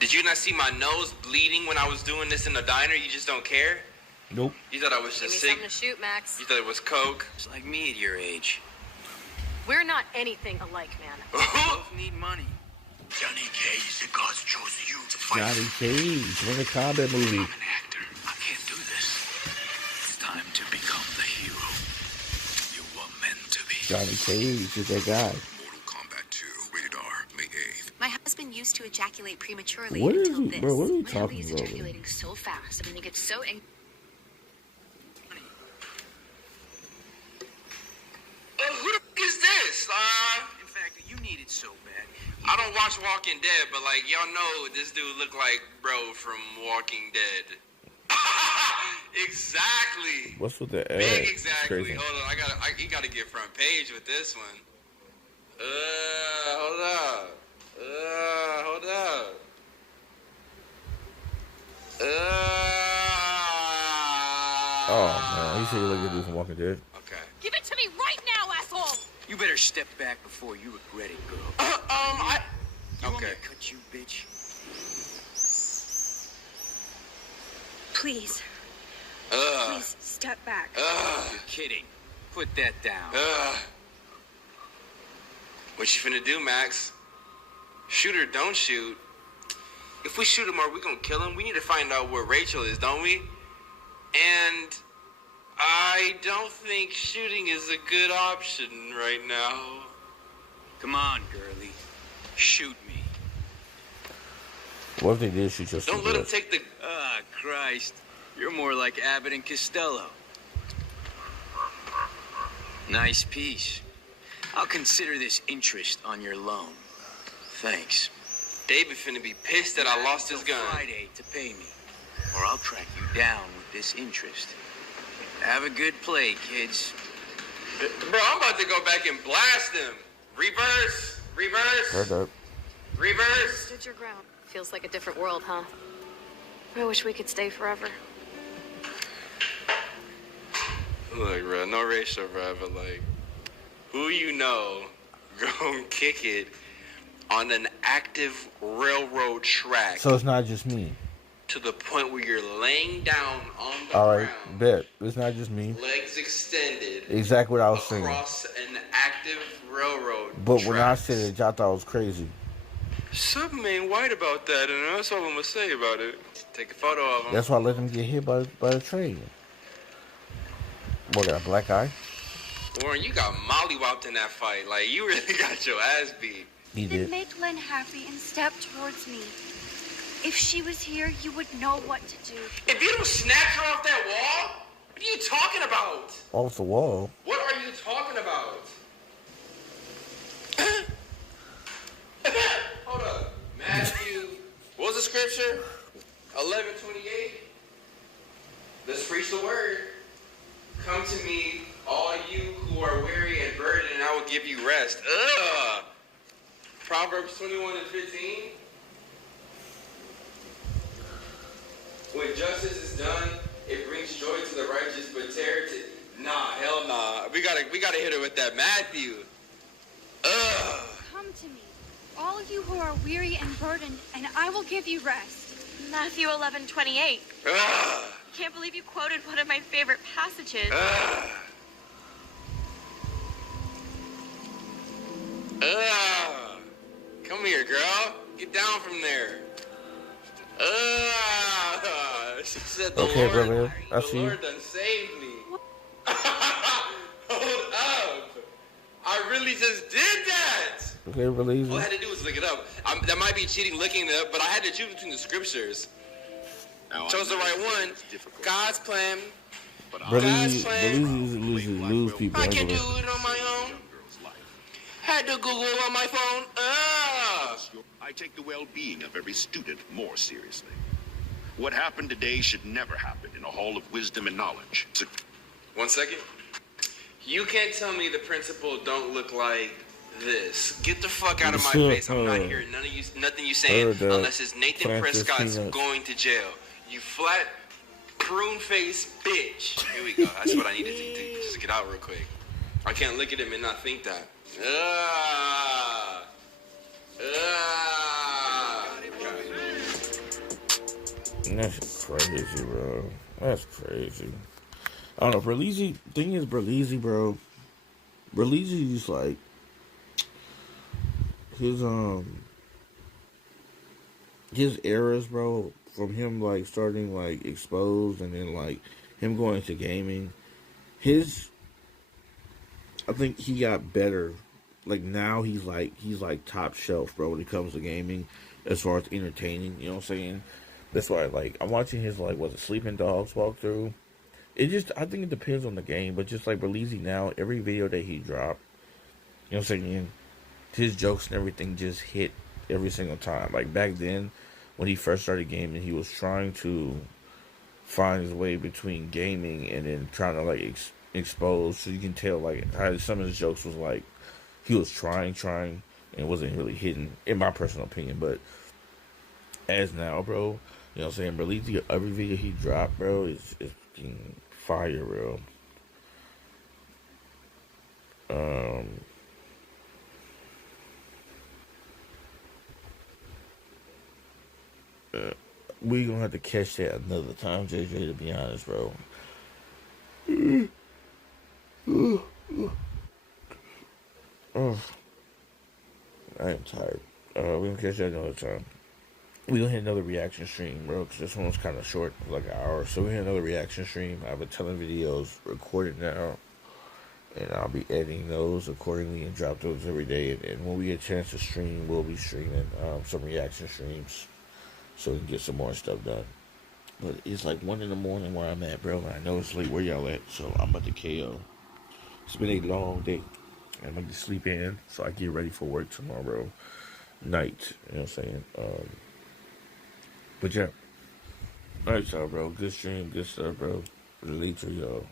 Did you not see my nose bleeding when I was doing this in the diner? You just don't care? Nope. You thought I was Give me just sick? something to shoot, Max. You thought it was coke? It's like me at your age. We're not anything alike, man. Both need money. Johnny Cage, the gods chose you to fight. Johnny Cage, win a combat movie. I'm an actor. I can't do this. It's time to become the hero you were meant to be. Johnny Cage is that guy. Mortal Kombat 2, rated R, May 8th. My husband used to ejaculate prematurely What is until he- this. bro, what are you Lately, talking he's about, ejaculating so fast. I mean, he gets so angry. Who the f*** is this? In fact, you need it so bad. I don't watch Walking Dead, but like y'all know this dude look like bro from Walking Dead. Exactly. What's with the ad? Big exactly. Crazy. Hold on, you gotta get front page with this one. Hold up. Hold up. Oh man, he said he looked like a dude from Walking Dead. Okay. Give it to me right now, asshole! You better step back before you regret it, girl. You want me to cut you, bitch? Please. Please, step back. You're kidding. Put that down. What you finna do, Max? Shoot or don't shoot? If we shoot him, are we gonna kill him? We need to find out where Rachel is, don't we? And I don't think shooting is a good option right now. Come on, girlie. Shoot me. What if they did shoot your Don't let him stupid take the... Ah, Christ. You're more like Abbott and Costello. Nice piece. I'll consider this interest on your loan. Thanks. David finna be pissed that I lost his gun. Friday to pay me, or I'll track you down with this interest. Have a good play, kids. Bro, I'm about to go back and blast him. Reverse. Reverse. Heard that. Reverse. Stood your ground. Feels like a different world, huh? I wish we could stay forever. Look, bro, no racial, bro, but like, who you know gonna kick it on an active railroad track So it's not just me. to the point where you're laying down on the All right, ground, bet. It's not just me. legs extended, Exactly what I was saying. across an active railroad But when I tracks. said it, y'all thought it was crazy. Something ain't white about that, and that's all I'm gonna say about it. Take a photo of him. That's why I let him get hit by the train. What, got a black eye? Warren, you got mollywopped in that fight. Like, you really got your ass beat. He Then did. make Len happy and step towards me. If she was here, you would know what to do. If you don't snatch her off that wall, what are you talking about? Off the wall. What are you talking about? Hold up. Matthew, what was the scripture? 11:28. Let's preach the word. Come to me, all you who are weary and burdened, and I will give you rest. Ugh. Proverbs 21:15. When justice is done, it brings joy to the righteous, but terror to... Nah, hell nah. We gotta hit her with that Matthew. Ugh. Come to me, all you who are weary and burdened, and I will give you rest. Matthew 11:28. Ugh. Can't believe you quoted one of my favorite passages. Ugh. Ugh. Come here, girl. Get down from there. She said the Okay, Lord, brother. I the see. Lord done saved me. Hold up. I really just did that. Okay, Belize. All I had to do was look it up. That might be cheating looking it up, but I had to choose between the scriptures. Chose the right one. God's plan. Belize lose people. I can't do it on my own. Had to Google on my phone. I take the well-being of every student more seriously. What happened today should never happen in a hall of wisdom and knowledge. 1 second. You can't tell me the principal don't look like this. Get the fuck out of my face. I'm not hearing nothing you saying unless it's Nathan Prescott's going to jail. You flat prune-faced bitch. Here we go. That's what I needed to just get out real quick. I can't look at him and not think that. That's crazy, bro. That's crazy. I don't know. Berlizzi, thing is, Berlizzi, bro. Berlizzi is like his eras, bro. From him like starting like Exposed and then like him going to gaming. I think he got better. Like now he's like top shelf, bro, when it comes to gaming, as far as entertaining. You know what I'm saying? That's why like I'm watching his like Sleeping Dogs walkthrough. I think it depends on the game, but just like Berlizzi now, every video that he dropped, you know what I'm saying, his jokes and everything just hit every single time. Like back then, when he first started gaming, he was trying to find his way between gaming and then trying to like expose. So you can tell like how some of his jokes was like he was trying, and it wasn't really hitting, in my personal opinion. But as now, bro, you know what I'm saying, Berlizzi, every video he dropped, bro, is fire, bro. We gonna have to catch that another time, JJ, to be honest, bro. I am tired. We gonna catch that another time. We gonna hit another reaction stream, bro, because this one was kind of short, like an hour. So we hit another reaction stream. I have a ton of videos recorded now, and I'll be editing those accordingly and drop those every day. And when we get a chance to stream, we'll be streaming some reaction streams, so we can get some more stuff done. But it's like 1 in the morning where I'm at, bro, and I know it's late where y'all at, so I'm about to KO. It's been a long day. I'm going to sleep in, so I get ready for work tomorrow night, you know what I'm saying? But yeah. Alright, y'all, bro. Good stream, good stuff, bro. Relate to y'all.